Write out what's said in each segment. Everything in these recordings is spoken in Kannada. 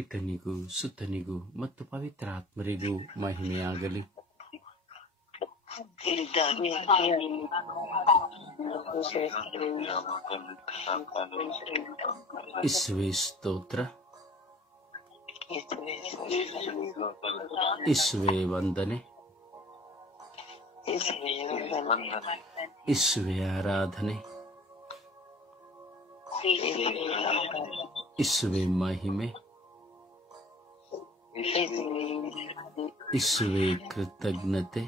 ಪಿತನಿಗೂ ಸುತನಿಗೂ ಮತ್ತು ಪವಿತ್ರಾತ್ಮರಿಗೂ ಮಹಿಮೆಯಾಗಲಿ. ಇಸುವೆ ಸ್ತೋತ್ರ, ಇಸುವೆ ವಂದನೆ, ಇಸುವೆ ಆರಾಧನೆ, ಇಸುವೆ ಮಹಿಮೆ, ಇಸುವೆ ಕೃತಜ್ಞತೆ.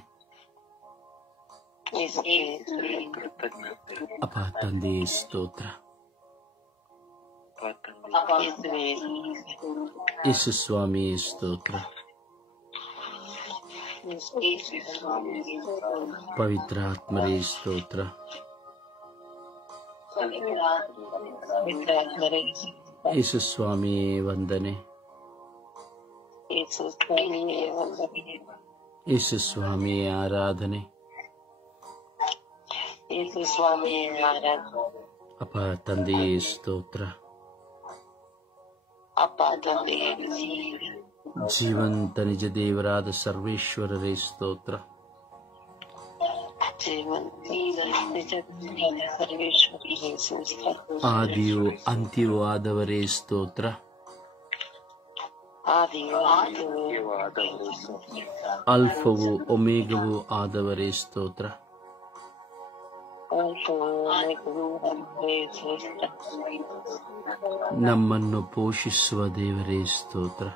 ಅಪ್ಪ ತಂದೆಯೇ ಸ್ತೋತ್ರ, ಯೇಸು ಸ್ವಾಮಿಯೇ ಸ್ತೋತ್ರ, ಪವಿತ್ರಾತ್ಮರೇ ಸ್ತೋತ್ರ, ಯೇಸು ಸ್ವಾಮಿಯೇ ವಂದನೆ, ಯೇಸು ಸ್ವಾಮಿಯೇ ಆರಾಧನೆ. ಅಪ್ಪ ತಂದೆಯೇ ಸ್ತೋತ್ರ, ಜೀವಂತ ನಿಜ ದೇವರಾದ ಸರ್ವೇಶ್ವರರೇ ಸ್ತೋತ್ರ, ಆದಿಯೂ ಅಂತ್ಯವೂ ಆದವರೇ ಸ್ತೋತ್ರ, ಅಲ್ಫವೂ ಒಮೇಗವೂ ಆದವರೇ ಸ್ತೋತ್ರ, ನಮ್ಮನ್ನು ಪೋಷಿಸುವ ದೇವರೇ ಸ್ತೋತ್ರ,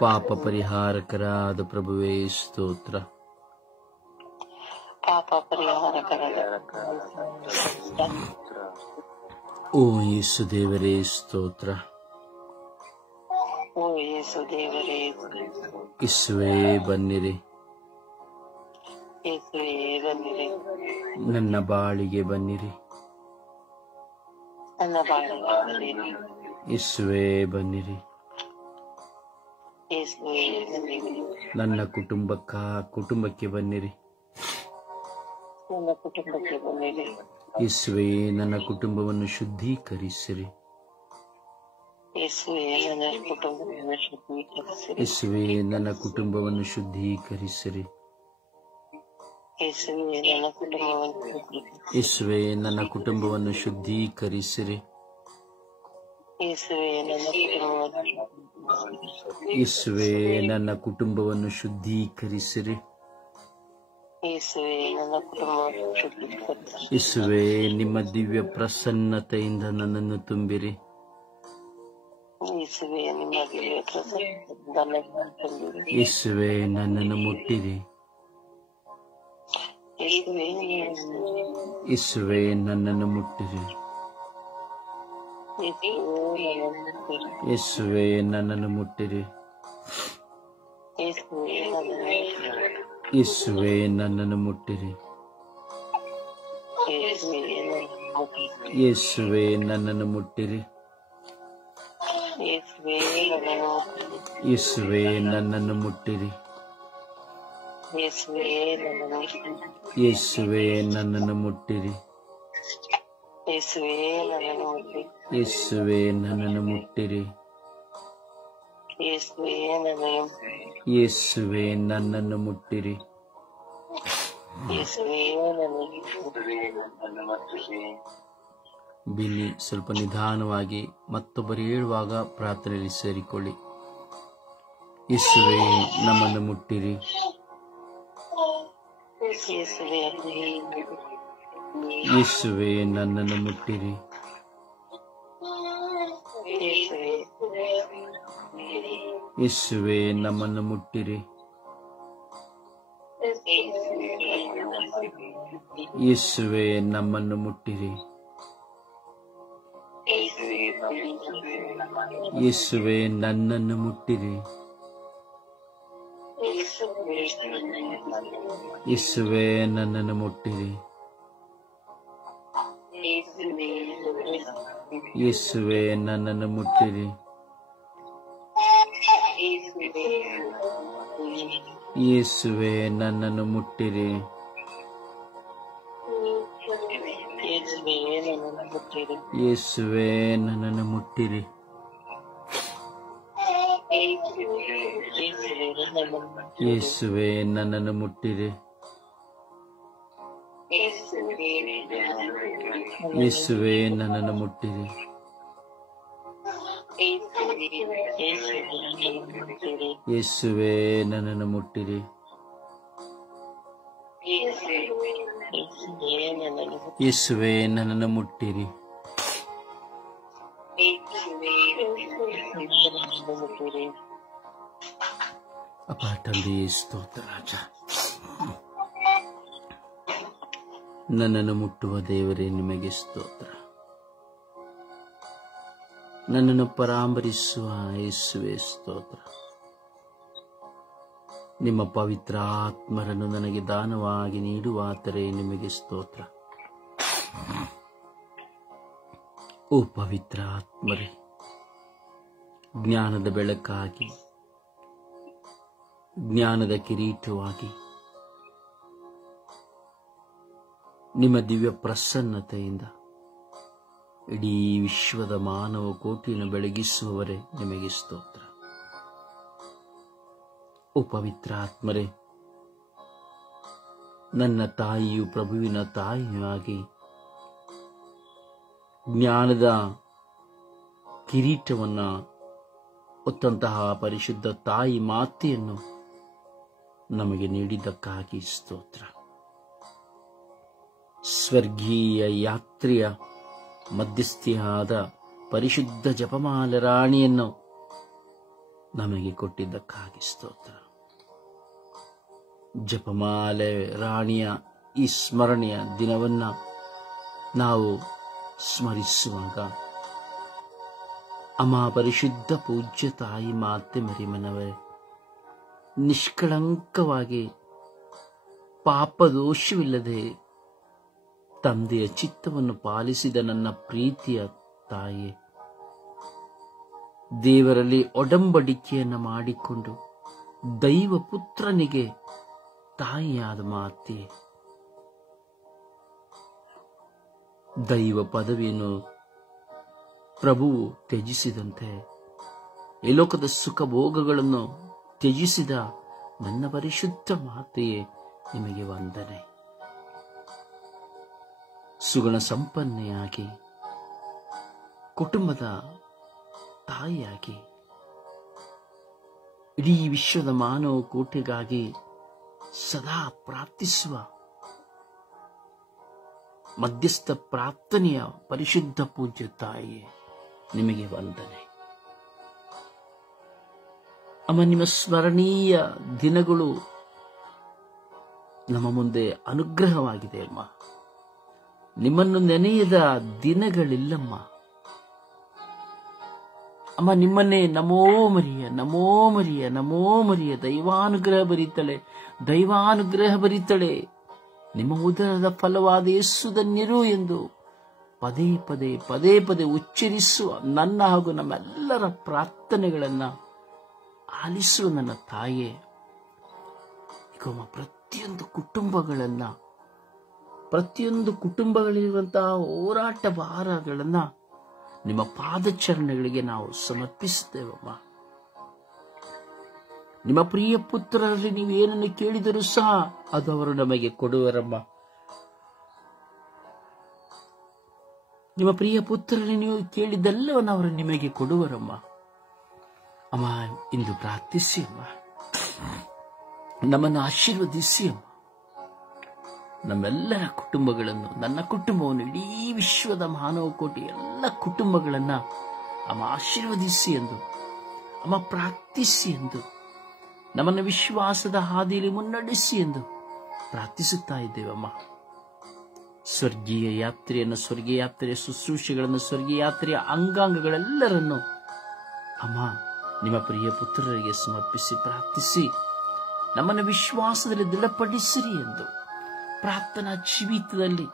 ಪಾಪ ಪರಿಹಾರಕರಾದ ಪ್ರಭುವೇ ಸ್ತೋತ್ರ, ಓ ಯೇಸು ದೇವರೇ ಸ್ತೋತ್ರ, ಇಸುವೇ ಬನ್ನಿರಿ, ನನ್ನ ಬಾಳಿಗೆ ಬನ್ನಿರಿ, ಇಸುವೇ ಬನ್ನಿರಿ, ನನ್ನ ಕುಟುಂಬಕ್ಕೆ ಬನ್ನಿರಿ, ಇಸುವೇ ನನ್ನ ಕುಟುಂಬವನ್ನು ಶುದ್ಧೀಕರಿಸಿರಿ, ಇಸುವೇ ನನ್ನ ಕುಟುಂಬವನ್ನು ಶುದ್ಧೀಕರಿಸಿರಿ, ಇಸುವೇ ನನ್ನ ಕುಟುಂಬವನ್ನು ಶುದ್ಧೀಕರಿಸಿರಿ, ಇಸುವೇ ನನ್ನ ಕುಟುಂಬವನ್ನು ಶುದ್ಧೀಕರಿಸಿರಿ, ಇಸುವೇ ನಿಮ್ಮ ದಿವ್ಯ ಪ್ರಸನ್ನತೆಯಿಂದ ನನ್ನನ್ನು ತುಂಬಿರಿ, ಇಸುವೇ ನನ್ನನ್ನು ಮುಟ್ಟಿರಿ, ಇಸುವೇ ನನ್ನನ್ನು ಮುಟ್ಟಿರಿ, ಇಸುವೇ ನನ್ನನ್ನು ಮುಟ್ಟಿರಿ, ಇಸುವೇ ನನ್ನನ್ನು ಮುಟ್ಟಿರಿ, ಇಸುವೇ ನನ್ನನ್ನು ಮುಟ್ಟಿರಿ, ಇಸುವೇ ನನ್ನನ್ನು ಮುಟ್ಟಿರಿ, ಇಸುವೇ ನನ್ನನ್ನು ಮುಟ್ಟಿರಿ, ಇಸುವೇ ನನ್ನನ್ನು ಮುಟ್ಟಿರಿ, ಇಸುವೇ ನನ್ನನ್ನು ಮುಟ್ಟಿರಿ. ಬಿಲ್ಲಿ ಸ್ವಲ್ಪ ನಿಧಾನವಾಗಿ ಮತ್ತೊಬ್ಬರು ಹೇಳುವಾಗ ಪ್ರಾರ್ಥನೆಯಲ್ಲಿ ಸೇರಿಕೊಳ್ಳಿ. ಇಸುವೇ ನಮ್ಮನ್ನು ಮುಟ್ಟಿರಿ, ಇಸುವೇ ನನ್ನನ್ನು ಮುಟ್ಟಿರಿ, ಇಸುವೇ ನಮ್ಮನ್ನು ಮುಟ್ಟಿರಿ, ಇಸುವೇ ನಮ್ಮನ್ನು ಮುಟ್ಟಿರಿ, ಇಸುವೇ ನನ್ನನ್ನು ಮುಟ್ಟಿರಿ, ಇಸುವೇ ನನ್ನನ್ನು ಮುಟ್ಟಿರಿ, ಇಸುವೇ ನನ್ನನ್ನು ಮುಟ್ಟಿರಿ, ಇಸುವೇ ನನ್ನನ್ನು ಮುಟ್ಟಿರಿ, ಯೇಸುವೆ ನನ್ನನ್ನು ಮುಟ್ಟಿರಿ. ಯೇಸುವೆ ನನ್ನನ್ನು ಮುಟ್ಟಿರಿ. ಯೇಸುವೆ ನನ್ನನ್ನು ಮುಟ್ಟಿರಿ. ಯೇಸುವೆ ನನ್ನನ್ನು ಮುಟ್ಟಿರಿ. ಯೇಸುವೆ ನನ್ನನ್ನು ಮುಟ್ಟಿರಿ. ಅಪ್ಪ ತಂದೆ ಸ್ತೋತ್ರ ರಾಜ, ನನ್ನನ್ನು ಮುಟ್ಟುವ ದೇವರೇ ನಿಮಗೆ ಸ್ತೋತ್ರ. ನನ್ನನ್ನು ಪರಾಮರಿಸುವ ಯೇಸುವೆ ಸ್ತೋತ್ರ. ನಿಮ್ಮ ಪವಿತ್ರ ಆತ್ಮರನ್ನು ನನಗೆ ದಾನವಾಗಿ ನೀಡುವಾತರೇ ನಿಮಗೆ ಸ್ತೋತ್ರ. ಓ ಪವಿತ್ರ ಆತ್ಮರೇ, ಜ್ಞಾನದ ಬೆಳಕಾಗಿ, ಜ್ಞಾನದ ಕಿರೀಟವಾಗಿ, ನಿಮ್ಮ ದಿವ್ಯ ಪ್ರಸನ್ನತೆಯಿಂದ ಇಡೀ ವಿಶ್ವದ ಮಾನವ ಕೋಟಿಯನ್ನು ಬೆಳಗಿಸುವವರೇ ನಿಮಗೆ ಸ್ತೋತ್ರ. ಓ ಪವಿತ್ರ ಆತ್ಮರೇ, ನನ್ನ ತಾಯಿಯು ಪ್ರಭುವಿನ ತಾಯಿಯಾಗಿ ಜ್ಞಾನದ ಕಿರೀಟವನ್ನ ಹೊತ್ತಂತಹ ಪರಿಶುದ್ಧ ತಾಯಿ ಮಾತೆಯನ್ನು ನಮಗೆ ನೀಡಿದ್ದಕ್ಕಾಗಿ ಸ್ತೋತ್ರ. ಸ್ವರ್ಗೀಯ ಯಾತ್ರೆಯ ಮಧ್ಯಸ್ಥಿಯಾದ ಪರಿಶುದ್ಧ ಜಪಮಾಲ ರಾಣಿಯನ್ನು ನಮಗೆ ಕೊಟ್ಟಿದ್ದಕ್ಕಾಗಿ ಸ್ತೋತ್ರ. ಜಪಮಾಲೆ ರಾಣಿಯ ಈ ಸ್ಮರಣೆಯ ದಿನವನ್ನ ನಾವು ಸ್ಮರಿಸುವಾಗ ಅಮ್ಮ ಪರಿಶುದ್ಧ ಪೂಜ್ಯ ತಾಯಿ ಮಾತೆ ಮರಿಯಮ್ಮನವರೇ, ನಿಷ್ಕಳಂಕವಾಗಿ ಪಾಪದೋಷವಿಲ್ಲದೆ ತಂದೆಯ ಚಿತ್ತವನ್ನು ಪಾಲಿಸಿದ ನನ್ನ ಪ್ರೀತಿಯ ತಾಯಿ, ದೇವರಲ್ಲಿ ಒಡಂಬಡಿಕೆಯನ್ನು ಮಾಡಿಕೊಂಡು ದೈವ ಪುತ್ರನಿಗೆ ತಾಯಿಯಾದ ಮಾತೆ, ದೈವ ಪದವಿಯನ್ನು ಪ್ರಭುವು ತ್ಯಜಿಸಿದಂತೆ ಈ ಲೋಕದ ಸುಖ ಭೋಗಗಳನ್ನು ತ್ಯಜಿಸಿದ ನನ್ನ ಪರಿಶುದ್ಧ ಮಾತೆಯೇ ನಿಮಗೆ ವಂದನೆ. ಸುಗುಣ ಸಂಪನ್ನೆಯಾಗಿ, ಕುಟುಂಬದ ತಾಯಿಯಾಗಿ, ಇಡೀ ವಿಶ್ವದ ಮಾನವ ಕೋಟಿಗಾಗಿ ಸದಾ ಪ್ರಾರ್ಥಿಸುವ ಮಧ್ಯಸ್ಥ ಪ್ರಾರ್ಥನೆಯ ಪರಿಶುದ್ಧ ಪೂಜ್ಯ ತಾಯಿಯೇ ನಿಮಗೆ ವಂದನೆ. ಅಮ್ಮ, ನಿಮ್ಮ ಸ್ಮರಣೀಯ ದಿನಗಳು ನಮ್ಮ ಮುಂದೆ ಅನುಗ್ರಹವಾಗಿದೆ ಅಮ್ಮ. ನಿಮ್ಮನ್ನು ನೆನೆಯದ ದಿನಗಳಿಲ್ಲಮ್ಮ ಅಮ್ಮ. ನಿಮ್ಮನ್ನೇ ನಮೋ ಮರಿಯ, ನಮೋ ಮರಿಯ, ನಮೋ ಮರಿಯ, ದೈವಾನುಗ್ರಹ ಭರಿತಳೆ, ದೈವಾನುಗ್ರಹ ಭರಿತಳೆ, ನಿಮ್ಮ ಉದರದ ಫಲವಾದ ಯೇಸು ಧನ್ಯರು ಎಂದು ಪದೇ ಪದೇ ಪದೇ ಪದೇ ಉಚ್ಚರಿಸುವ ನನ್ನ ಹಾಗೂ ನಮ್ಮೆಲ್ಲರ ಪ್ರಾರ್ಥನೆಗಳನ್ನ ಆಲಿಸುವ ನನ್ನ ತಾಯೇ, ಈಗ ಪ್ರತಿಯೊಂದು ಕುಟುಂಬಗಳಿರುವಂತಹ ಹೋರಾಟ ಭಾರಗಳನ್ನ ನಿಮ್ಮ ಪಾದಚರಣೆಗಳಿಗೆ ನಾವು ಸಮರ್ಪಿಸುತ್ತೇವಮ್ಮ. ನಿಮ್ಮ ಪ್ರಿಯ ಪುತ್ರರಲ್ಲಿ ನೀವೇನನ್ನು ಕೇಳಿದರೂ ಸಹ ಅದು ಅವರು ನಮಗೆ ಕೊಡುವರಮ್ಮ. ನಿಮ್ಮ ಪ್ರಿಯ ಪುತ್ರರಲ್ಲಿ ನೀವು ಕೇಳಿದ್ದೆಲ್ಲವನ್ನು ಅವರು ನಿಮಗೆ ಕೊಡುವರಮ್ಮ. ಅಮ್ಮ, ಇಂದು ಪ್ರಾರ್ಥಿಸಿ ಅಮ್ಮ, ನಮ್ಮನ್ನು ಆಶೀರ್ವದಿಸಿ ಅಮ್ಮ. ನಮ್ಮೆಲ್ಲರ ಕುಟುಂಬಗಳನ್ನು, ನನ್ನ ಕುಟುಂಬವನ್ನು, ಇಡೀ ವಿಶ್ವದ ಮಾನವ ಕೋಟಿ ಎಲ್ಲ ಕುಟುಂಬಗಳನ್ನ ಅಮ್ಮ ಆಶೀರ್ವದಿಸಿ ಎಂದು ಅಮ್ಮ ಪ್ರಾರ್ಥಿಸಿ ಎಂದು, ನಮ್ಮನ್ನು ವಿಶ್ವಾಸದ ಹಾದಿಯಲ್ಲಿ ಮುನ್ನಡೆಸಿ ಎಂದು ಪ್ರಾರ್ಥಿಸುತ್ತಾ ಇದ್ದೇವಮ್ಮ. ಸ್ವರ್ಗೀಯ ಯಾತ್ರೆಯನ್ನು, ಸ್ವರ್ಗೀಯ ಯಾತ್ರೆಯ ಶುಶ್ರೂಷೆಗಳನ್ನು, ಸ್ವರ್ಗೀಯ ಯಾತ್ರೆಯ ಅಂಗಾಂಗಗಳೆಲ್ಲರನ್ನು ಅಮ್ಮ ನಿಮ್ಮ ಪ್ರಿಯ ಪುತ್ರರಿಗೆ ಸಮರ್ಪಿಸಿ ಪ್ರಾರ್ಥಿಸಿ ನಮ್ಮನ್ನು ವಿಶ್ವಾಸದಲ್ಲಿ ದೃಢಪಡಿಸಿರಿ ಎಂದು, ಪ್ರಾರ್ಥನಾ ಜೀವಿತದಲ್ಲಿ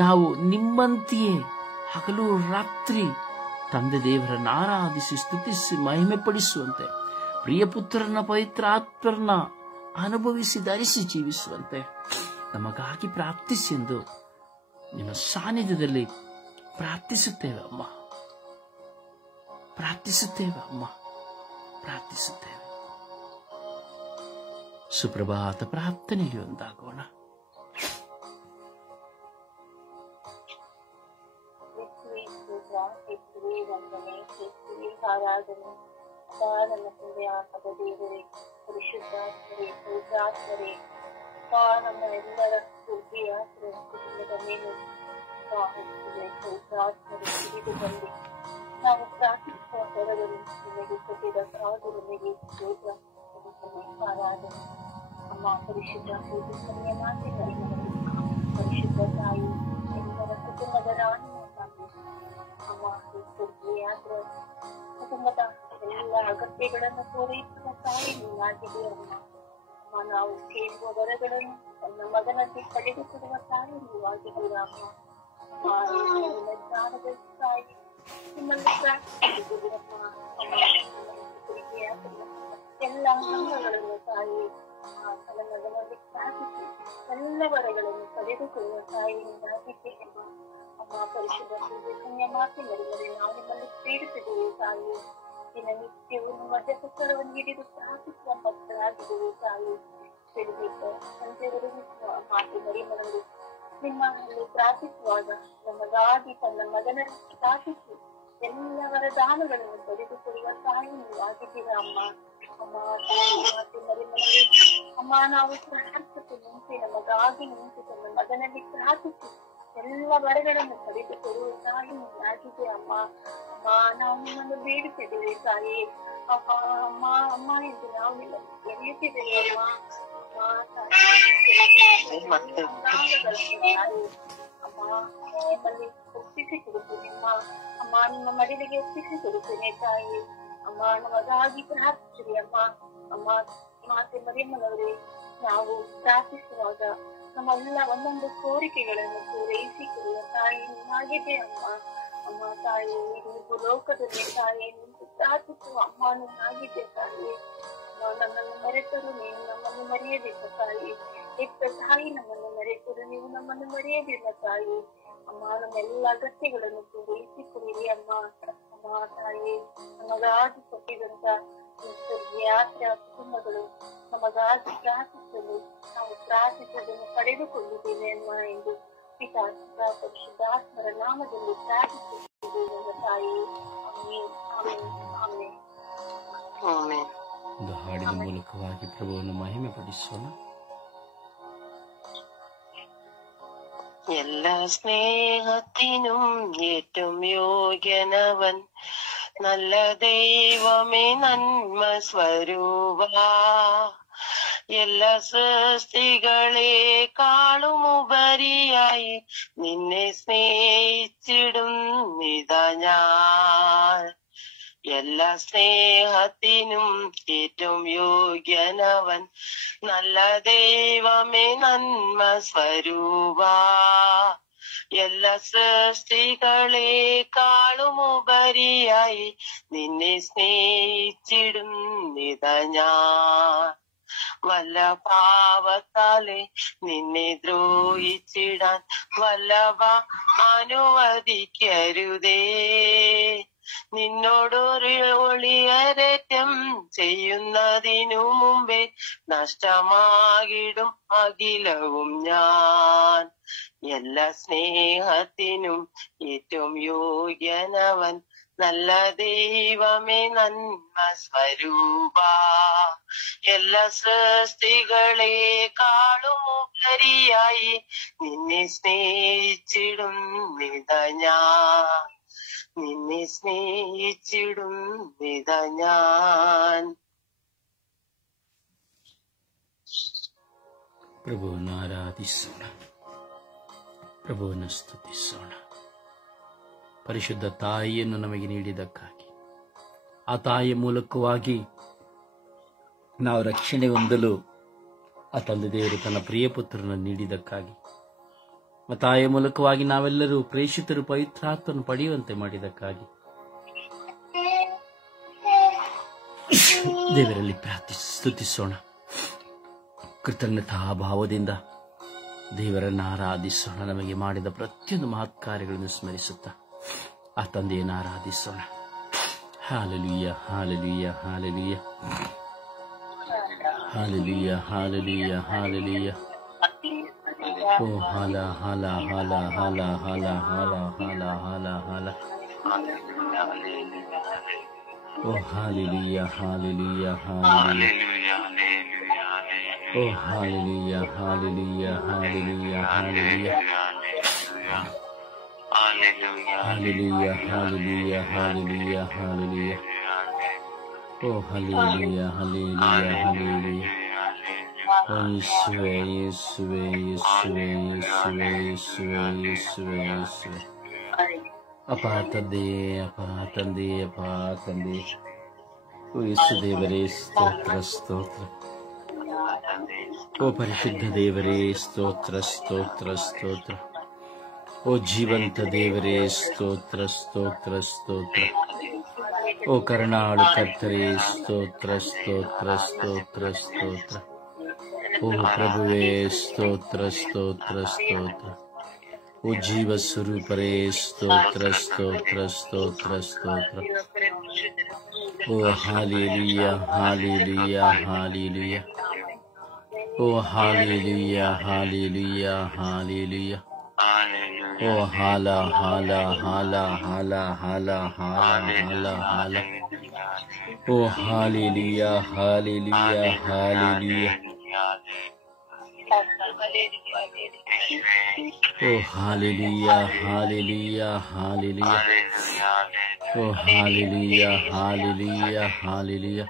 ನಾವು ನಿಮ್ಮಂತೆಯೇ ಹಗಲು ರಾತ್ರಿ ತಂದೆ ದೇವರನ್ನು ಆರಾಧಿಸಿ ಸ್ತುತಿಸಿ ಮಹಿಮೆ ಪಡಿಸುವಂತೆ, ಪ್ರಿಯ ಪುತ್ರನ ಪವಿತ್ರ ಆತ್ಮರನ್ನ ಅನುಭವಿಸಿ ಧರಿಸಿ ಜೀವಿಸುವಂತೆ ನಮಗಾಗಿ ಪ್ರಾರ್ಥಿಸಿ ಎಂದು ನಿನ್ನ ಸಾನ್ನಿಧ್ಯದಲ್ಲಿ ಪ್ರಾರ್ಥಿಸುತ್ತೇವೆ ಅಮ್ಮ, ಪ್ರಾರ್ಥಿಸುತ್ತೇವೆ ಅಮ್ಮ, ಪ್ರಾರ್ಥಿಸುತ್ತೇವೆ. ಸುಪ್ರಭಾತ ಪ್ರಾರ್ಥನೆಗೆ ಒಂದಾಗೋಣ. ಆರಾಧನೆ ನನ್ನ ತಂದೆಯಾದ ದೇವರೇ, ಪರಿಶುದ್ಧಾತ್ಮರೇ, ಪವಿತ್ರಾತ್ಮರೇ, ನಮ್ಮ ಎಲ್ಲರ ಕುಟುಂಬದ ಮೇಲೆ ಪವಿತ್ರಾತ್ಮರೇ ಹಿಡಿದು ಬಂದು ನಾವು ಪ್ರಾರ್ಥಿಸುವ ಹೊರಗಡೆ ನಿಮಗೆ ಕೊಟ್ಟಿದ್ದ ಸಹೋದರನಿಗೆ ಸ್ತೋತ್ರ, ಆರಾಧನೆ. ಅಮ್ಮ ಪರಿಶುದ್ಧ ಪೂಜೆಯ ಮಾತಿನಲ್ಲಿ ಪರಿಶುದ್ಧ ತಾಯಿ ಎಲ್ಲರ ಕುಟುಂಬದ ರಾಣಿ ಅಮ್ಮ ಯಾತ್ರೆ ಕುಟುಂಬದ ಎಲ್ಲ ಅಗತ್ಯಗಳನ್ನು ಪೂರೈಸುವ ತಾಯಿ ನೀನಾಗಿದೆ ಅಮ್ಮ. ಅಮ್ಮ ನಾವು ಕೇಳುವ ವರಗಳನ್ನು ನನ್ನ ಮಗನಂತೆ ಪಡೆದುಕೊಡುವ ತಾಯಿ ನೀವಾಗಿದ್ದೀರ ಅಮ್ಮ. ಜ್ಞಾನದ ತಾಯಿ ನಿಮ್ಮನ್ನು ಪ್ರಾರ್ಥಿಸುತ್ತಿದ್ದೀರಮ್ಮ. ಎಲ್ಲ ಅಂಗಗಳನ್ನು ತಾಯಿ ನನ್ನ ಮಗನಲ್ಲಿ ಪ್ರಾರ್ಥಿಸಿ ಎಲ್ಲ ವರಗಳನ್ನು ಪಡೆದುಕೊಳ್ಳುವ ತಾಯಿ ನೀನಾಗಿದೆ ಅಮ್ಮ. ಅಮ್ಮ ಪರಿಶುದ್ಧ ಪೂಜೆಯ ಮಾತಿನಲ್ಲಿ ನಾವು ನಿಮ್ಮನ್ನು ಪೀಡಿಸಿದ್ದೇವೆ ತಾಯಿ. ದಿನನಿತ್ಯವೂ ನಿಮ್ಮ ಜಪಕರವನ್ನು ಹಿಡಿದು ಪ್ರಾರ್ಥಿಸುವ ಭಕ್ತರಾಗಿದ್ದೇವೆ ತಾಯಿ. ಬೆಳಿಗ್ಗೆ ಸಂಜೆವರೆಗೂ ಮಾತು ಮರಿಮರಳು ನಿಮ್ಮಲ್ಲಿ ಪ್ರಾರ್ಥಿಸುವಾಗ ನಮಗಾಗಿ ತನ್ನ ಮಗನನ್ನು ಪ್ರಾರ್ಥಿಸಿ ಎಲ್ಲ ವರದಾನಗಳನ್ನು ಪಡೆದುಕೊಳ್ಳುವ ತಾಯಿ ನೀವಾಗಿದ್ದೀರ ಅಮ್ಮ. ಅಮ್ಮ ಮಾತು ಮರಿಮರಳು ಅಮ್ಮ ನಾವು ಪ್ರಾರ್ಥಿಸಿ ಮುಂಚೆ ನಮಗಾಗಿ ನಿಂತು ತನ್ನ ಮಗನಲ್ಲಿ ಪ್ರಾರ್ಥಿಸಿ ಎಲ್ಲ ವರಗಳನ್ನು ಪಡೆದುಕೊಡುವ ತಾಯಿ ನೀನಾಗಿದೆ ಅಮ್ಮ. ಅಮ್ಮ ನಾವು ನಿಮ್ಮನ್ನು ಬೇಡುತ್ತಿದ್ದೇವೆ ತಾಯಿ. ಅಮ್ಮ ಅಮ್ಮ ಅಮ್ಮ ಎಂದು ನಾವು ನಿಮ್ಮನ್ನು ಕರೆಯುತ್ತಿದ್ದೇವೆ ಅಮ್ಮ. ಅಮ್ಮ ನಿಮ್ಮಲ್ಲಿ ಒಪ್ಪಿಸಿಕೊಡುತ್ತೇನೆ ಅಮ್ಮ. ಅಮ್ಮ ನಿಮ್ಮ ಮಡಿಲಿಗೆ ಒಪ್ಪಿಸಿಕೊಡುತ್ತೇನೆ ತಾಯಿ. ಅಮ್ಮ ನಮಗಾಗಿ ಪ್ರಾರ್ಥಿಸಿರಿ ಅಮ್ಮ. ಅಮ್ಮ ಮಾತೆ ಮರಿಯಮ್ಮನವರೇ, ನಾವು ಪ್ರಾರ್ಥಿಸುವಾಗ ನಮ್ಮೆಲ್ಲ ಒಂದೊಂದು ಕೋರಿಕೆಗಳನ್ನು ಪೂರೈಸಿಕೊಳ್ಳುವ ತಾಯಿ ನೀನಾಗಿದೆ ಅಮ್ಮ. ಅಮ್ಮ ತಾಯಿ ನೀವು ಲೋಕದಲ್ಲಿ ತಾಯಿ ನಿಂತು ಪ್ರಾರ್ಥಿಸುವ ಅಮ್ಮ ನೀನಾಗಿದೆ ತಾಯಿ. ನನ್ನನ್ನು ಮರೆತರು ನೀವು ನಮ್ಮನ್ನು ಮರೆಯಬೇಕು ತಾಯಿ. ಎತ್ತ ತಾಯಿ ನಮ್ಮನ್ನು ಮರೆತರು ನೀವು ನಮ್ಮನ್ನು ಮರೆಯದಿಲ್ಲ ತಾಯಿ. ಅಮ್ಮ ನಮ್ಮೆಲ್ಲ ಅಗತ್ಯಗಳನ್ನು ಪೂರೈಸಿಕೊಳ್ಳಿರಿ ಅಮ್ಮ. ಅಮ್ಮ ತಾಯಿ ನಮಗಾಗಿ ಕೊಟ್ಟಿದಂತ ಯಾತ್ರೆ ಕುಟುಂಬಗಳು ನಮಗಾಗಿ ಪ್ರಾರ್ಥಿಸಲು ನಾವು ಪ್ರಾರ್ಥಿಸೋದನ್ನು ಪಡೆದುಕೊಂಡಿದ್ದೇವೆ ಅಮ್ಮ ಎಂದು ಪಿತಾತ್ಮ ಪರಿಶುದ್ಧಾತ್ಮರ ನಾಮದಲ್ಲಿ ಪ್ರಾರ್ಥಿಸುತ್ತಿದ್ದೇವೆ ತಾಯಿ. Amen, amen, amen, amen. ಒಂದು ಹಾಡಿನ ಮೂಲಕವಾಗಿ ಪ್ರಭುವನ್ನು ಮಹಿಮೆ ಪಡಿಸೋಣ. എല്ലാ സ്നേഹത്തിനും ഏറ്റവും യോഗ്യനവൻ നല്ല ദൈവമേ നന്മ സ്വരൂപ. എല്ലാ സൃഷ്ടികളെക്കാളും ഉപരിയായി നിന്നെ സ്നേഹിച്ചിടും ഇതാ ഞാൻ. എല്ലാ സ്നേഹത്തിനും ഏറ്റവും യോഗ്യനവൻ നല്ല ദൈവമേ നന്മ സ്വരൂപ. എല്ലാ സൃഷ്ടികളെക്കാളും ഉപരിയായി നിന്നെ സ്നേഹിച്ചിടും ഇതാ ഞാൻ. വല്ല പാവത്താലെ നിന്നെ ദ്രോഹിച്ചിടാൻ വല്ലവ അനുവദിക്കരുതേ. നിന്നോടൊരു ഒളിയരറ്റം ചെയ്യുന്നതിനു മുമ്പേ നഷ്ടമാകിടും അഖിലവും ഞാൻ. എല്ലാ സ്നേഹത്തിനും ഏറ്റവും യോഗ്യനവൻ നല്ല ദൈവമേ നന്മ സ്വരൂപ. എല്ലാ സൃഷ്ടികളെക്കാളും ഉപരിയായി നിന്നെ സ്നേഹിച്ചിടും ഇതാ ഞാൻ. നിന്നെ സ്നേഹിച്ചിടും ഇതാ ഞാൻ. ಪ್ರಭುವನ್ನು ಆರಾಧಿಸೋಣ, ಪ್ರಭುವನ್ನು ಸ್ತುತಿಸೋಣ. ಪರಿಶುದ್ಧ ತಾಯಿಯನ್ನು ನಮಗೆ ನೀಡಿದ್ದಕ್ಕಾಗಿ, ಆ ತಾಯಿಯ ಮೂಲಕವಾಗಿ ನಾವು ರಕ್ಷಣೆ ಹೊಂದಲು ಆ ತಂದೆ ದೇವರು ತನ್ನ ಪ್ರಿಯ ಪುತ್ರನನ್ನು ನೀಡಿದ್ದಕ್ಕಾಗಿ, ತಾಯಿಯ ಮೂಲಕವಾಗಿ ನಾವೆಲ್ಲರೂ ಪ್ರೇಷಿತರು ಪವಿತ್ರಾತ್ಮನ್ನು ಪಡೆಯುವಂತೆ ಮಾಡಿದ್ದಕ್ಕಾಗಿ ದೇವರಲ್ಲಿ ಸ್ತುತಿಸೋಣ. ಕೃತಜ್ಞತಾ ಭಾವದಿಂದ ದೇವರನ್ನು ಆರಾಧಿಸೋಣ. ನಮಗೆ ಮಾಡಿದ ಪ್ರತಿಯೊಂದು ಮಹತ್ ಕಾರ್ಯಗಳನ್ನು ಸ್ಮರಿಸುತ್ತಾ ಆ ತಂದೆಯನ್ನು ಆರಾಧಿಸೋಣ. Hallelujah, hallelujah, hallelujah, hallelujah, hallelujah, hallelujah. ಓ ಹಾಲ ಹಾಲ ಹಾಲ ಹಾಲ ಹಾಲ ಹಾಲ ಹಾಲ ಹಾಲ ಹಾಲ. ಓ ಹಾಲೆಲೂಯ, ಹಾಲೆಲೂಯ, ಹಾಲೆಲೂಯ. ಓ hallelujah, hallelujah, hallelujah, hallelujah. Hallelujah, hallelujah, hallelujah, hallelujah. ಓ ಹಲ್ಲೆಲೂಯ, ಹಲ್ಲೆಲೂಯ, ಹಲ್ಲೆಲೂಯ. ಓ ಯೇಸುವೇ, ಯೇಸುವೇ, ಯೇಸುವೇ, ಯೇಸುವೇ, ಯೇಸುವೇ, ಯೇಸುವೇ, ಯೇಸುವೇ. ಅಪ್ಪ ತಂದೆ, ಅಪ್ಪ ತಂದೆ, ಅಪ್ಪ ತಂದೆ. ಓ ಯೇಸು ದೇವರೇ, ಸ್ತೋತ್ರ, ಸ್ತೋತ್ರ. ಓ ಪರಿಶುದ್ಧ ದೇವರೇ, ಸ್ತೋತ್ರ, ಸ್ತೋತ್ರ, ಸ್ತೋತ್ರ. ಓ ಜೀವಂತ ದೇವರೇ, ಸ್ತೋತ್ರ, ಸ್ತೋತ್ರ, ಸ್ತೋತ್ರ. ಓ ಕರುಣಾಳು ಕರ್ತರೇ, ಸ್ತೋತ್ರ, ಸ್ತೋತ್ರ, ಸ್ತೋತ್ರ, ಸ್ತೋತ್ರ. ಓ ಪ್ರಭುವೇ, ಸ್ತೋತ್ರ, ಸ್ತೋತ್ರ, ಸ್ತೋತ್ರ. ಓ ಜೀವ ಸ್ವರೂಪರೇ, ಸ್ತೋತ್ರ, ಸ್ತೋತ್ರ, ಸ್ತೋತ್ರ, ಸ್ತೋತ್ರ. ಓ ಹಾಲೆಲೂಯ, ಹಾಲೆಲೂಯ, ಹಾಲೆಲೂಯ. ಓ ಹಾಲೆಲೂಯ, ಹಾಲೆಲೂಯ, ಹಾಲೆಲೂಯ. ಓ ಹಾಲ ಹಾಲ ಹಾಲ ಹಾಲ ಹಾಲ ಹಾಲ ಹಾಲ ಹಾಲ. ಓ ಹಾಲೆಲೂಯ, ಹಾಲೆಲೂಯ, ಹಾಲೆಲೂಯ. ಓ ಹಾಲೆಲೂಯ, ಹಾಲೆಲೂಯ, ಹಾಲೆಲೂಯ. ಓ ಹಾಲೆಲೂಯ, ಹಾಲೆಲೂಯ, ಹಾಲೆಲೂಯ.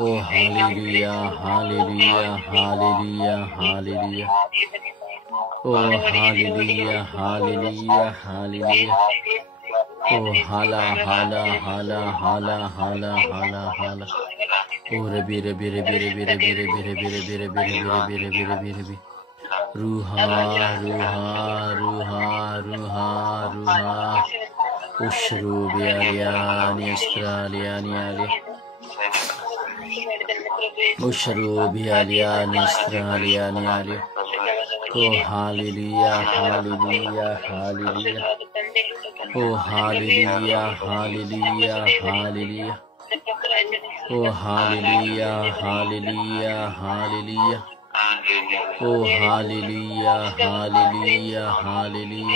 ಓ ಹಾಲೆಲೂಯ, ಹಾಲೆಲೂಯ, ಹಾಲೆಲೂಯ, ಹಾಲೆಲೂಯ. ಓ ಹಾಲೆಲೂಯ, ಹಾಲೆಲೂಯ, ಹಾಲೆಲೂಯ. ಓ ಹಾಲ ಹಾಲ ಹಾಲ ಹಾಲ ಹಾಲ ಹಾಲ ಹಾಲ. ಓ ರಬಿ ರಬಿ ರಬಿ ರಬಿ ರಬಿ ರಬಿ ರಬಿ ರಬಿ ರಬಿ ರಬಿ ರಬಿ ರಬಿ ರಬಿ. ರೂಹಾ ರೂಹಾ ರೂಹಾ ರೂಹಾ ರೂಹಾ. ಉಶ್ರೂಬಿ ಅಲಿಯಾನಿ ಅಸ್ತ್ರಾಲಿಯಾನಿ ಅಲಿ. ಉಶ್ರೂಬಿ ಅಲಿಯಾನಿ ಅಸ್ತ್ರಾಲಿಯಾನಿ ಅಲಿ. ಓ ಹಾಲೆಲೂಯ, ಹಾಲೆಲೂಯ, ಹಾಲೆಲೂಯ. ಓ ಹಾಲೆಲೂಯ, ಹಾಲೆಲೂಯ, ಹಾಲೆಲೂಯ. ಓ ಹಾಲೆಲೂಯ, ಹಾಲೆಲೂಯ, ಹಾಲೆಲೂಯ. ಓ ಹಾಲೆಲೂಯ, ಹಾಲೆಲೂಯ, ಹಾಲೆಲೂಯ.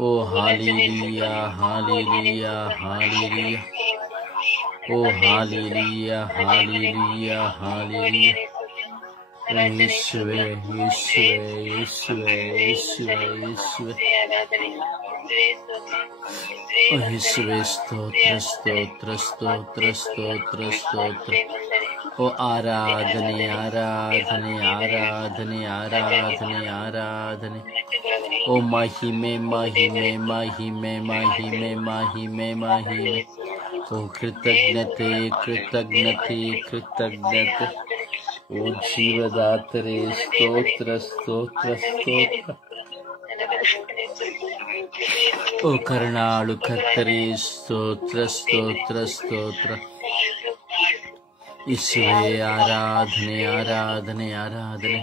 ಓ ಹಾಲೆಲೂಯ, ಹಾಲೆಲೂಯ, ಹಾಲೆಲೂಯ. ಓ ಹಾಲೆಲೂಯ, ಹಾಲೆಲೂಯ, ಹಾಲೆಲೂಯ. ಯೇಸುವೇ, ಯೇಸುವೇ, ಯೇಸುವೇ, ಯೇಸುವೇ, ಯೇಸುವೇ. ಓ ಯೇಸುವೇ, ಸ್ತೋತ್ರ, ಸ್ತೋತ್ರ, ಸ್ತೋತ್ರ, ಸ್ತೋತ್ರ, ಸ್ತೋತ್ರ. ಓ ಆರಾಧನೆ, ಆರಾಧನೆ, ಆರಾಧನೆ, ಆರಾಧನೆ, ಆರಾಧನೆ. ಓ ಮಹಿಮೆ, ಮಹಿಮೆ, ಮಹಿಮೆ, ಮಹಿಮೆ, ಮಹಿಮೆ, ಮಹಿಮೆ. ಓ ಕೃತಜ್ಞತೆ, ಕೃತಜ್ಞತೆ, ಕೃತಜ್ಞತೆ. ಓ ಜೀವದಾತರೇ, ಸ್ತೋತ್ರ, ಸ್ತೋತ್ರ, ಸ್ತೋತ್ರ. ಓ ಕರುಣಾಳು ಕರ್ತರೇ, ಸ್ತೋತ್ರ, ಸ್ತೋತ್ರ, ಸ್ತೋತ್ರ. ಯೇಸುವೇ, ಆರಾಧನೆ, ಆರಾಧನೆ, ಆರಾಧನೆ.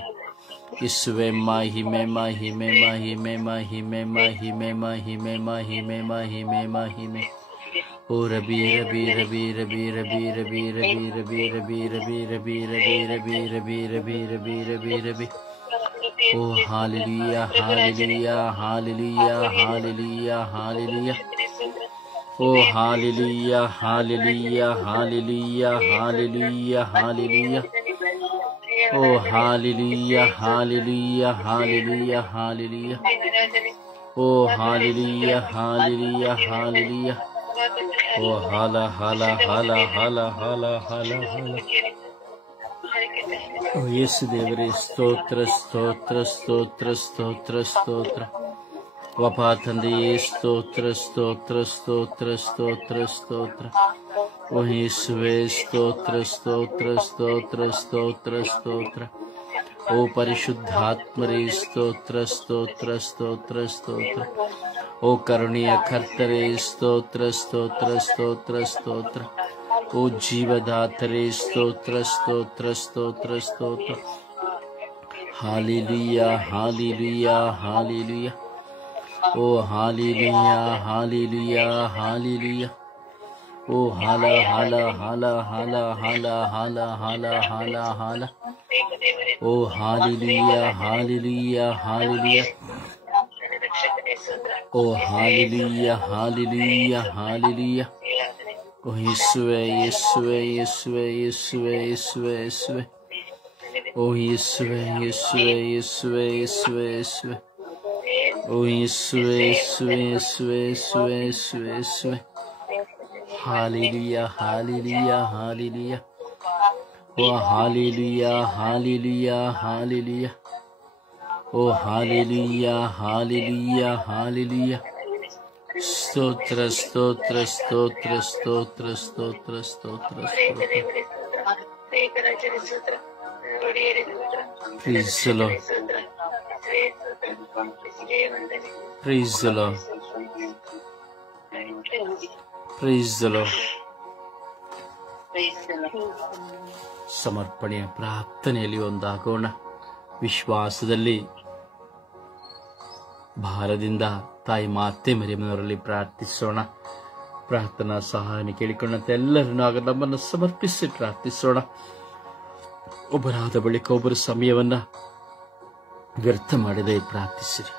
ಯೇಸುವೇ, ಮಹಿಮೆ, ಮಹಿಮೆ, ಮಹಿಮೆ, ಮಹಿಮೆ, ಮಹಿಮೆ, ಮಹಿಮೆ, ಮಹಿಮೆ, ಮಹಿಮೆ, ಮಹಿಮೆ. ಓ ರಬಿ ರಬಿ ರಬಿ ರಬಿ ರಬಿ ರಬಿ ರಬಿ ರಬಿ ರಬಿ ರಬಿ ರಬಿ ರಬಿ ರಬಿ ರಬಿ ರಬಿ ರಬಿ ರಬಿ ರಬಿ. ಓ hallelujah, hallelujah, hallelujah, hallelujah, hallelujah. ಓ hallelujah, hallelujah, hallelujah, hallelujah, hallelujah. ಓ ಹಾಲೆಲೂಯ, ಹಾಲೆಲೂಯ, ಹಾಲೆಲೂಯ, ಹಾಲೆಲೂಯ. ಓ ಹಾಲೆಲೂಯ, ಹಾಲೆಲೂಯ, ಹಾಲೆಲೂಯ. ಓ ಹಾಲ ಹಾಲ ಹಾಲ ಹಾಲ ಹಾಲ ಹಾಲ ಹಾಲ. ಓ ಯೇಸು ದೇವರೇ, ಸ್ತೋತ್ರ, ಸ್ತೋತ್ರ, ಸ್ತೋತ್ರ, ಸ್ತೋತ್ರ, ಸ್ತೋತ್ರ. ವಪ ತಂದೆಯೇ, ಸ್ತೋತ್ರ, ಸ್ತೋತ್ರ, ಸ್ತೋತ್ರ, ಸ್ತೋತ್ರ, ಸ್ತೋತ್ರ. ಓ ಯೇಸುವೇ, ಸ್ತೋತ್ರ, ಸ್ತೋತ್ರ, ಸ್ತೋತ್ರ, ಸ್ತೋತ್ರ, ಸ್ತೋತ್ರ. ಓ ಪರಿಶುದ್ಧಾತ್ಮರೇ, ಸ್ತೋತ್ರ, ಸ್ತೋತ್ರ, ಸ್ತೋತ್ರ, ಸ್ತೋತ್ರ. ಓ ಕರುಣೆಯ ಕರ್ತರೇ, ಸ್ತೋತ್ರ, ಸ್ತೋತ್ರ, ಸ್ತೋತ್ರ, ಸ್ತೋತ್ರ. ಓ ಜೀವದಾತರೇ, ಸ್ತೋತ್ರ, ಸ್ತೋತ್ರ, ಸ್ತೋತ್ರ, ಸ್ತೋತ್ರ. Hallelujah, hallelujah, hallelujah. Oh, hallelujah, hallelujah, hallelujah. Oh, hala, hala, hala, hala, hala, hala, hala, hala, hala. Oh, hallelujah, hallelujah, hallelujah. Oh, hallelujah, hallelujah, hallelujah. Oh, Yesue, Yesue, Yesue, Yesue, Yesue, Yesue. Oh, Yesue, Yesue, Yesue, Yesue, Yesue. Oh, Yesue, Yesue, Yesue, Yesue, Yesue, Yesue. Hallelujah, hallelujah, hallelujah. Oh, hallelujah, hallelujah, hallelujah. Oh, hallelujah, hallelujah, hallelujah. Stotra, stotra, stotra, stotra, stotra, stotra, stotra. Praise the Lord. Praise the Lord. Praise the Lord. ಸಮರ್ಪಣೆಯ ಪ್ರಾರ್ಥನೆಯಲ್ಲಿ ಒಂದಾಗೋಣ. ವಿಶ್ವಾಸದಲ್ಲಿ ಭಾರದಿಂದ ತಾಯಿ ಮಾತೆ ಮರಿಯಮ್ಮನವರಲ್ಲಿ ಪ್ರಾರ್ಥಿಸೋಣ. ಪ್ರಾರ್ಥನಾ ಸಹಾಯನ ಕೇಳಿಕೊಂಡಂತೆ ಎಲ್ಲರನ್ನೂ ಆಗ ನಮ್ಮನ್ನು ಸಮರ್ಪಿಸಿ ಪ್ರಾರ್ಥಿಸೋಣ. ಒಬ್ಬರಾದ ಬಳಿಕ ಒಬ್ಬರ ಸಮಯವನ್ನ ವ್ಯರ್ಥ ಮಾಡದೆ ಪ್ರಾರ್ಥಿಸಿರಿ.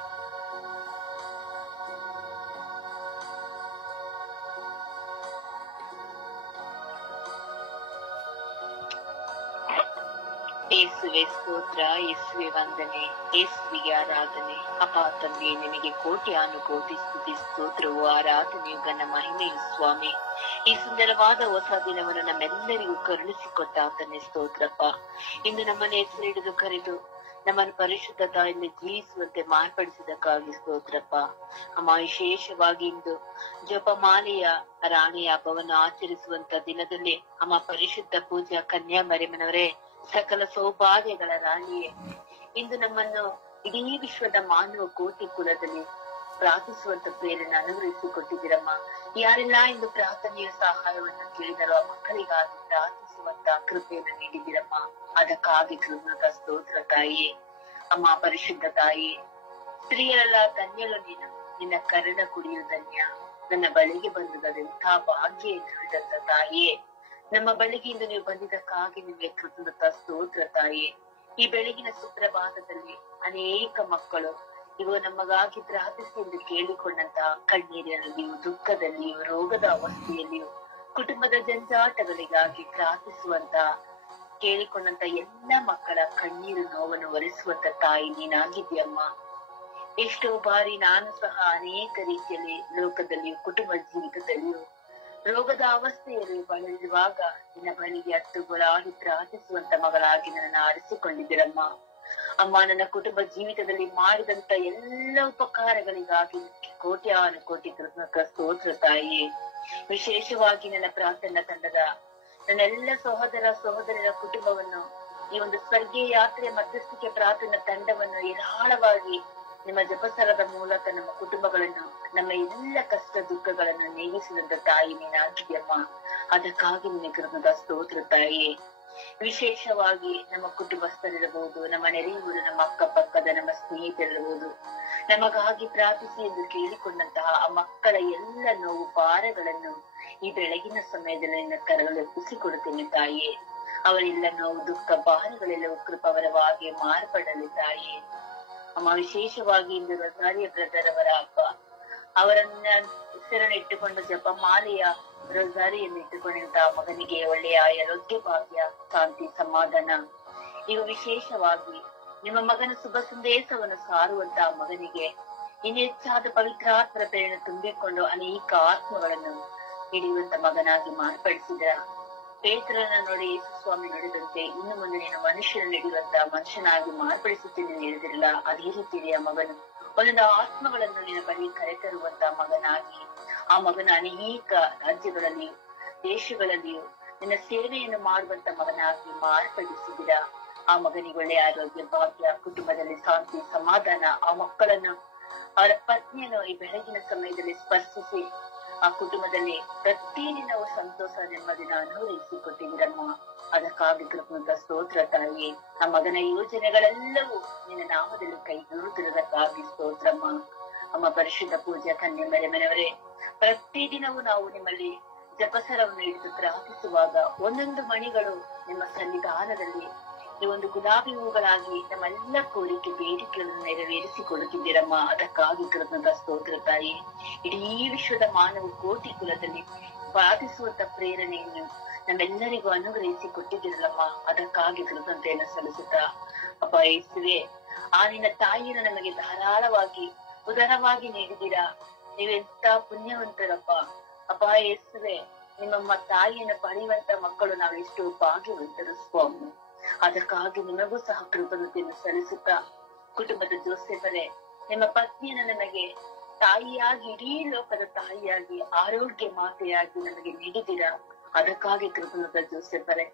ಯೇಸುವೆ ಸ್ತೋತ್ರ, ಯೇಸುವೆ ವಂದನೆ, ಯೇಸುವಿಗೆ ಆರಾಧನೆ. ಅಪಾ ತಂದೆ, ನಿನಗೆ ಕೋಟಿ ಅನುಕೋಟಿ ಸ್ತುತಿ ಸ್ತೋತ್ರವು, ಆರಾಧನೆಯು, ಘನ ಮಹಿಮೆಯು ಸ್ವಾಮಿ. ಈ ಸುಂದರವಾದ ಹೊಸ ದಿನವನ್ನು ನಮ್ಮೆಲ್ಲರಿಗೂ ಕರುಣಿಸಿಕೊಟ್ಟ ಆತನೇ ಸ್ತೋತ್ರಪ್ಪ. ಇಂದು ನಮ್ಮನ್ನು ಹೆಸರು ಹಿಡಿದು ಕರೆದು ನಮ್ಮನ್ನು ಪರಿಶುದ್ಧ ತಾಯಿಯಲ್ಲಿ ಜೀವಿಸುವಂತೆ ಮಾರ್ಪಡಿಸಿದಕ್ಕಾಗಿ ಸ್ತೋತ್ರಪ್ಪ. ಅಮ್ಮ, ವಿಶೇಷವಾಗಿ ಇಂದು ಜಪಮಾಲೆಯ ರಾಣಿಯ ಹಬ್ಬವನ್ನು ಆಚರಿಸುವಂತ ದಿನದಲ್ಲಿ ಅಮ್ಮ ಪರಿಶುದ್ಧ ಪೂಜಾ ಕನ್ಯಾ ಮರಿಯಮ್ಮನವರೇ, ಸಕಲ ಸೌಭಾಗ್ಯಗಳ ರಾಣಿಯೇ, ಇಂದು ನಮ್ಮನ್ನು ಇಡೀ ವಿಶ್ವದ ಮಾನವ ಕೋಟಿ ಕುಲದಲ್ಲಿ ಪ್ರಾರ್ಥಿಸುವಂತ ಪ್ರೇರಣೆ ಅನುಗ್ರಹಿಸಿಕೊಟ್ಟಿದ್ದೀರಮ್ಮ. ಯಾರೆಲ್ಲ ಇಂದು ಪ್ರಾರ್ಥನೆಯ ಸಹಾಯವನ್ನು ಕೇಳಿದರೋ ಆ ಮಕ್ಕಳಿಗಾಗಿ ಪ್ರಾರ್ಥಿಸುವಂತ ಕೃಪೆಯನ್ನು ನೀಡಿದ್ದೀರಮ್ಮ. ಅದಕ್ಕಾಗಿ ಕೃತಜ್ಞತಾ ಸ್ತೋತ್ರ ತಾಯಿಯೇ. ಅಮ್ಮ ಪರಿಶುದ್ಧ ತಾಯಿಯೇ, ಸ್ತ್ರೀಯರೆಲ್ಲ ಧನ್ಯಳು ನೀನು, ನಿನ್ನ ಕರುಣ ಕುಡಿಯು ಧನ್ಯ. ನನ್ನ ಬಳಿಗೆ ಬಂದದೆಂಥ ಭಾಗ್ಯ ಎಂದು ತಾಯಿಯೇ, ನಮ್ಮ ಬಳಿಗೆ ಇಂದು ನೀವು ಬಂದಿದ್ದಕ್ಕಾಗಿ ನಿಮಗೆ ಕೃತಜ್ಞತಾ ಸ್ತೋತ್ರ ತಾಯಿಯೇ. ಈ ಬೆಳಗಿನ ಸುಪ್ರಭಾತದಲ್ಲಿ ಅನೇಕ ಮಕ್ಕಳು ಇವು ನಮಗಾಗಿ ಪ್ರಾರ್ಥಿಸಿ ಎಂದು ಕೇಳಿಕೊಂಡಂತಹ ಕಣ್ಣೀರಿನಲ್ಲಿಯೂ, ದುಃಖದಲ್ಲಿಯೂ, ರೋಗದ ಅವಸ್ಥೆಯಲ್ಲಿಯೂ, ಕುಟುಂಬದ ಜಂಜಾಟಗಳಿಗಾಗಿ ಪ್ರಾರ್ಥಿಸುವಂತ ಕೇಳಿಕೊಂಡಂತ ಎಲ್ಲ ಮಕ್ಕಳ ಕಣ್ಣೀರು ನೋವನ್ನು ಒರೆಸುವಂತ ತಾಯಿ ನೀನಾಗಿದ್ಯಮ್ಮ. ಎಷ್ಟೋ ಬಾರಿ ನಾನು ಸಹ ಅನೇಕ ರೀತಿಯಲ್ಲಿ ಲೋಕದಲ್ಲಿಯೂ ಕುಟುಂಬ ಜೀವಿತದಲ್ಲಿಯೂ ರೋಗದ ಅವಸ್ಥೆಯಲ್ಲಿ ಬಳಲಿರುವಾಗ ನಿನ್ನ ಬಳಿಗೆ ಹತ್ತುಗಳಾಡಿ ಪ್ರಾರ್ಥಿಸುವಂತ ಮಗಳಾಗಿ ನನ್ನನ್ನು ಆರಿಸಿಕೊಂಡಿದ್ದೀರಮ್ಮ. ಅಮ್ಮ, ನನ್ನ ಕುಟುಂಬ ಜೀವಿತದಲ್ಲಿ ಮಾಡಿದಂತ ಎಲ್ಲ ಉಪಕಾರಗಳಿಗಾಗಿ ಕೋಟ್ಯಾನು ಕೋಟಿ ಕೃತಜ್ಞತಾ ಸ್ತೋತ್ರ ತಾಯಿಯೇ. ವಿಶೇಷವಾಗಿ ನನ್ನ ಪ್ರಾರ್ಥನಾ ತಂಡದ ನನ್ನೆಲ್ಲ ಸಹೋದರ ಸಹೋದರರ ಕುಟುಂಬವನ್ನು, ಈ ಒಂದು ಸ್ವರ್ಗೀಯ ಯಾತ್ರೆಯ ಮಧ್ಯಸ್ಥಿಕೆ ಪ್ರಾರ್ಥನಾ ತಂಡವನ್ನು ಏರಾಳವಾಗಿ ನಿಮ್ಮ ಜಪಸರದ ಮೂಲಕ ನಮ್ಮ ಕುಟುಂಬಗಳನ್ನು, ನಮ್ಮ ಎಲ್ಲ ಕಷ್ಟ ದುಃಖಗಳನ್ನು ನೀಗಿಸಿದಂತ ತಾಯಿ ನೀನಾಗಿದ್ಯಮ್ಮ. ಅದಕ್ಕಾಗಿ ನಿನ್ನ ಕೃತಜ್ಞತಾ ಸ್ತೋತ್ರ ತಾಯಿಯೇ. ವಿಶೇಷವಾಗಿ ನಮ್ಮ ಕುಟುಂಬಸ್ಥರಿರಬಹುದು, ನಮ್ಮ ನೆರೆಯವರು, ನಮ್ಮ ಅಕ್ಕಪಕ್ಕದ ನಮ್ಮ ಸ್ನೇಹಿತರಿರಬಹುದು, ನಮಗಾಗಿ ಪ್ರಾರ್ಥಿಸಿ ಎಂದು ಕೇಳಿಕೊಂಡಂತಹ ಆ ಮಕ್ಕಳ ಎಲ್ಲ ನೋವು ಭಾರಗಳನ್ನು ಈ ಬೆಳಗಿನ ಸಮಯದಲ್ಲಿ ನಿನ್ನ ಕರಗಳು ಒಪ್ಪಿಸಿಕೊಡುತ್ತೇನೆ ತಾಯಿಯೇ. ಅವರೆಲ್ಲ ನೋವು ದುಃಖ ಭಾರಗಳೆಲ್ಲವೂ ಕೃಪವರವಾಗಿ ಮಾರ್ಪಡಲಿ ತಾಯಿಯೇ. ಅಮ್ಮ, ವಿಶೇಷವಾಗಿ ಇಂದು ರೊಸಾರಿಯ ಬ್ರದರ್ ಅವರ ಹಬ್ಬ. ಅವರನ್ನ ಹೆಸರನ್ನು ಇಟ್ಟುಕೊಂಡು ಜಪಮಾಲೆಯ ರೊಸಾರಿಯನ್ನು ಇಟ್ಟುಕೊಂಡಂತಹ ಮಗನಿಗೆ ಒಳ್ಳೆಯ ಆರೋಗ್ಯ, ಭಾಗ್ಯ, ಶಾಂತಿ, ಸಮಾಧಾನ. ಇವು ವಿಶೇಷವಾಗಿ ನಿಮ್ಮ ಮಗನ ಶುಭ ಸಂದೇಶವನ್ನು ಸಾರುವಂತಹ ಮಗನಿಗೆ ಇನ್ನು ಹೆಚ್ಚಾದ ಪವಿತ್ರಾತ್ಮರ ಪ್ರೇರಣೆ ತುಂಬಿಕೊಂಡು ಅನೇಕ ಆತ್ಮಗಳನ್ನು ಹಿಡಿಯುವಂತ ಮಗನಾಗಿ ಮಾರ್ಪಡಿಸಿದ ಪೇತ್ರನ ನೋಡಿ ಯೇಸು ಸ್ವಾಮಿ ನುಡಿದಂತೆ ಇನ್ನು ಮುಂದೆ ನೀನು ಮನುಷ್ಯರನ್ನು ಹಿಡಿಯುವಂತ ಮನುಷ್ಯನಾಗಿ ಮಾರ್ಪಡಿಸುತ್ತೀನಿ ಹೇಳಿದಿರಲ್ಲ, ಅದೇ ರೀತಿಯ ಮಗನು ಒಂದೊಂದು ಆತ್ಮಗಳನ್ನು ನಿನ್ನ ಬಳಿ ಕರೆತರುವಂತ ಮಗನಾಗಿ, ಆ ಮಗನ ಅನೇಕ ರಾಜ್ಯಗಳಲ್ಲಿಯೂ ದೇಶಗಳಲ್ಲಿಯೂ ನಿನ್ನ ಸೇವೆಯನ್ನು ಮಾಡುವಂತ ಮಗನಾಗಿ ಮಾರ್ಪಡಿಸಿದಿರ. ಆ ಮಗನಿಗೆ ಒಳ್ಳೆಯ ಆರೋಗ್ಯ, ಭಾಗ್ಯ, ಕುಟುಂಬದಲ್ಲಿ ಶಾಂತಿ, ಸಮಾಧಾನ, ಆ ಮಕ್ಕಳನ್ನು, ಅವರ ಪತ್ನಿಯನ್ನು ಈ ಬೆಳಗಿನ ಸಮಯದಲ್ಲಿ ಸ್ಪರ್ಶಿಸಿ ಆ ಕುಟುಂಬದಲ್ಲಿ ಪ್ರತಿದಿನವೂ ಸಂತೋಷ, ನೆಮ್ಮದಿನ ಅನುಗ್ರಹಿಸಿಕೊಟ್ಟಿದ್ದೀರಮ್ಮ. ಅದಕ್ಕಾಗಿ ಕೃತಜ್ಞತ ಸ್ತೋತ್ರ ತಾಯಿ. ಆ ಮಗನ ಯೋಜನೆಗಳೆಲ್ಲವೂ ನಿನ್ನ ನಾಮದಲ್ಲಿ ಕೈಗೂಡುತ್ತಿರುವುದಕ್ಕಾಗಿ ಸ್ತೋತ್ರಮ್ಮ. ಅಮ್ಮ ಪರಿಶುದ್ಧ ಪೂಜಾ ಕನ್ಯೆ ಮರಿಯಮ್ಮನವರೇ, ಪ್ರತಿದಿನವೂ ನಾವು ನಿಮ್ಮಲ್ಲಿ ಜಪಸರವನ್ನು ಹಿಡಿದು ಪ್ರಾರ್ಥಿಸುವಾಗ ಒಂದೊಂದು ಮಣಿಗಳು ನಿಮ್ಮ ಸನ್ನಿಧಾನದಲ್ಲಿ ಈ ಒಂದು ಗುಲಾಬಿ ಹೂಗಳಾಗಿ ನಮ್ಮೆಲ್ಲ ಕೋರಿಕೆ ಬೇಡಿಕೆಗಳನ್ನು ನೆರವೇರಿಸಿಕೊಳ್ಳುತ್ತಿದ್ದೀರಮ್ಮ. ಅದಕ್ಕಾಗಿ ಕೃತಜ್ಞತ ಸ್ತೋತ್ರ ತಾಯಿ. ಇಡೀ ವಿಶ್ವದ ಮಾನವ ಕೋಟಿ ಕುಲದಲ್ಲಿ ಪ್ರಾರ್ಥಿಸುವಂತ ಪ್ರೇರಣೆಯನ್ನು ನಮ್ಮೆಲ್ಲರಿಗೂ ಅನುಗ್ರಹಿಸಿ ಕೊಟ್ಟಿದ್ದೀರಲ್ಲಮ್ಮ. ಅದಕ್ಕಾಗಿ ಕೃತಜ್ಞತೆಯನ್ನು ಸಲ್ಲಿಸುತ್ತಾ ಅಪ್ಪ ಯೇಸುವೆ, ಆ ನಿನ್ನ ತಾಯಿಯನ್ನು ನಮಗೆ ಧಾರಾಳವಾಗಿ ಉದಾರವಾಗಿ ನೀಡಿದ್ದೀರಾ. ನೀವೆಂತ ಪುಣ್ಯವಂತರಪ್ಪ. ಅಪ್ಪ ಯೇಸುವೆ, ನಿಮ್ಮ ತಾಯಿಯನ್ನು ಪಡೆಯುವಂತ ಮಕ್ಕಳು ನಾವೆಷ್ಟು ಭಾಗ್ಯವಂತರು ಸ್ವಾಮಿ. ಅದಕ್ಕಾಗಿ ನಿಮಗೂ ಸಹ ಕೃತಜ್ಞತೆಯನ್ನು ಸಲ್ಲಿಸುತ್ತಾ, ಕುಟುಂಬದ ಜೋಸೆಫರೇ, ನಿಮ್ಮ ಪತ್ನಿಯನ್ನು ನಮಗೆ ತಾಯಿಯಾಗಿ, ಇಡೀ ಲೋಕದ ತಾಯಿಯಾಗಿ, ಆರೋಗ್ಯ ಮಾತೆಯಾಗಿ ನಮಗೆ ನೀಡಿದ್ದೀರಾ. ಅದಕ್ಕಾಗಿ ಕೃತಜ್ಞತ ಜೋಸೆಫರೇ,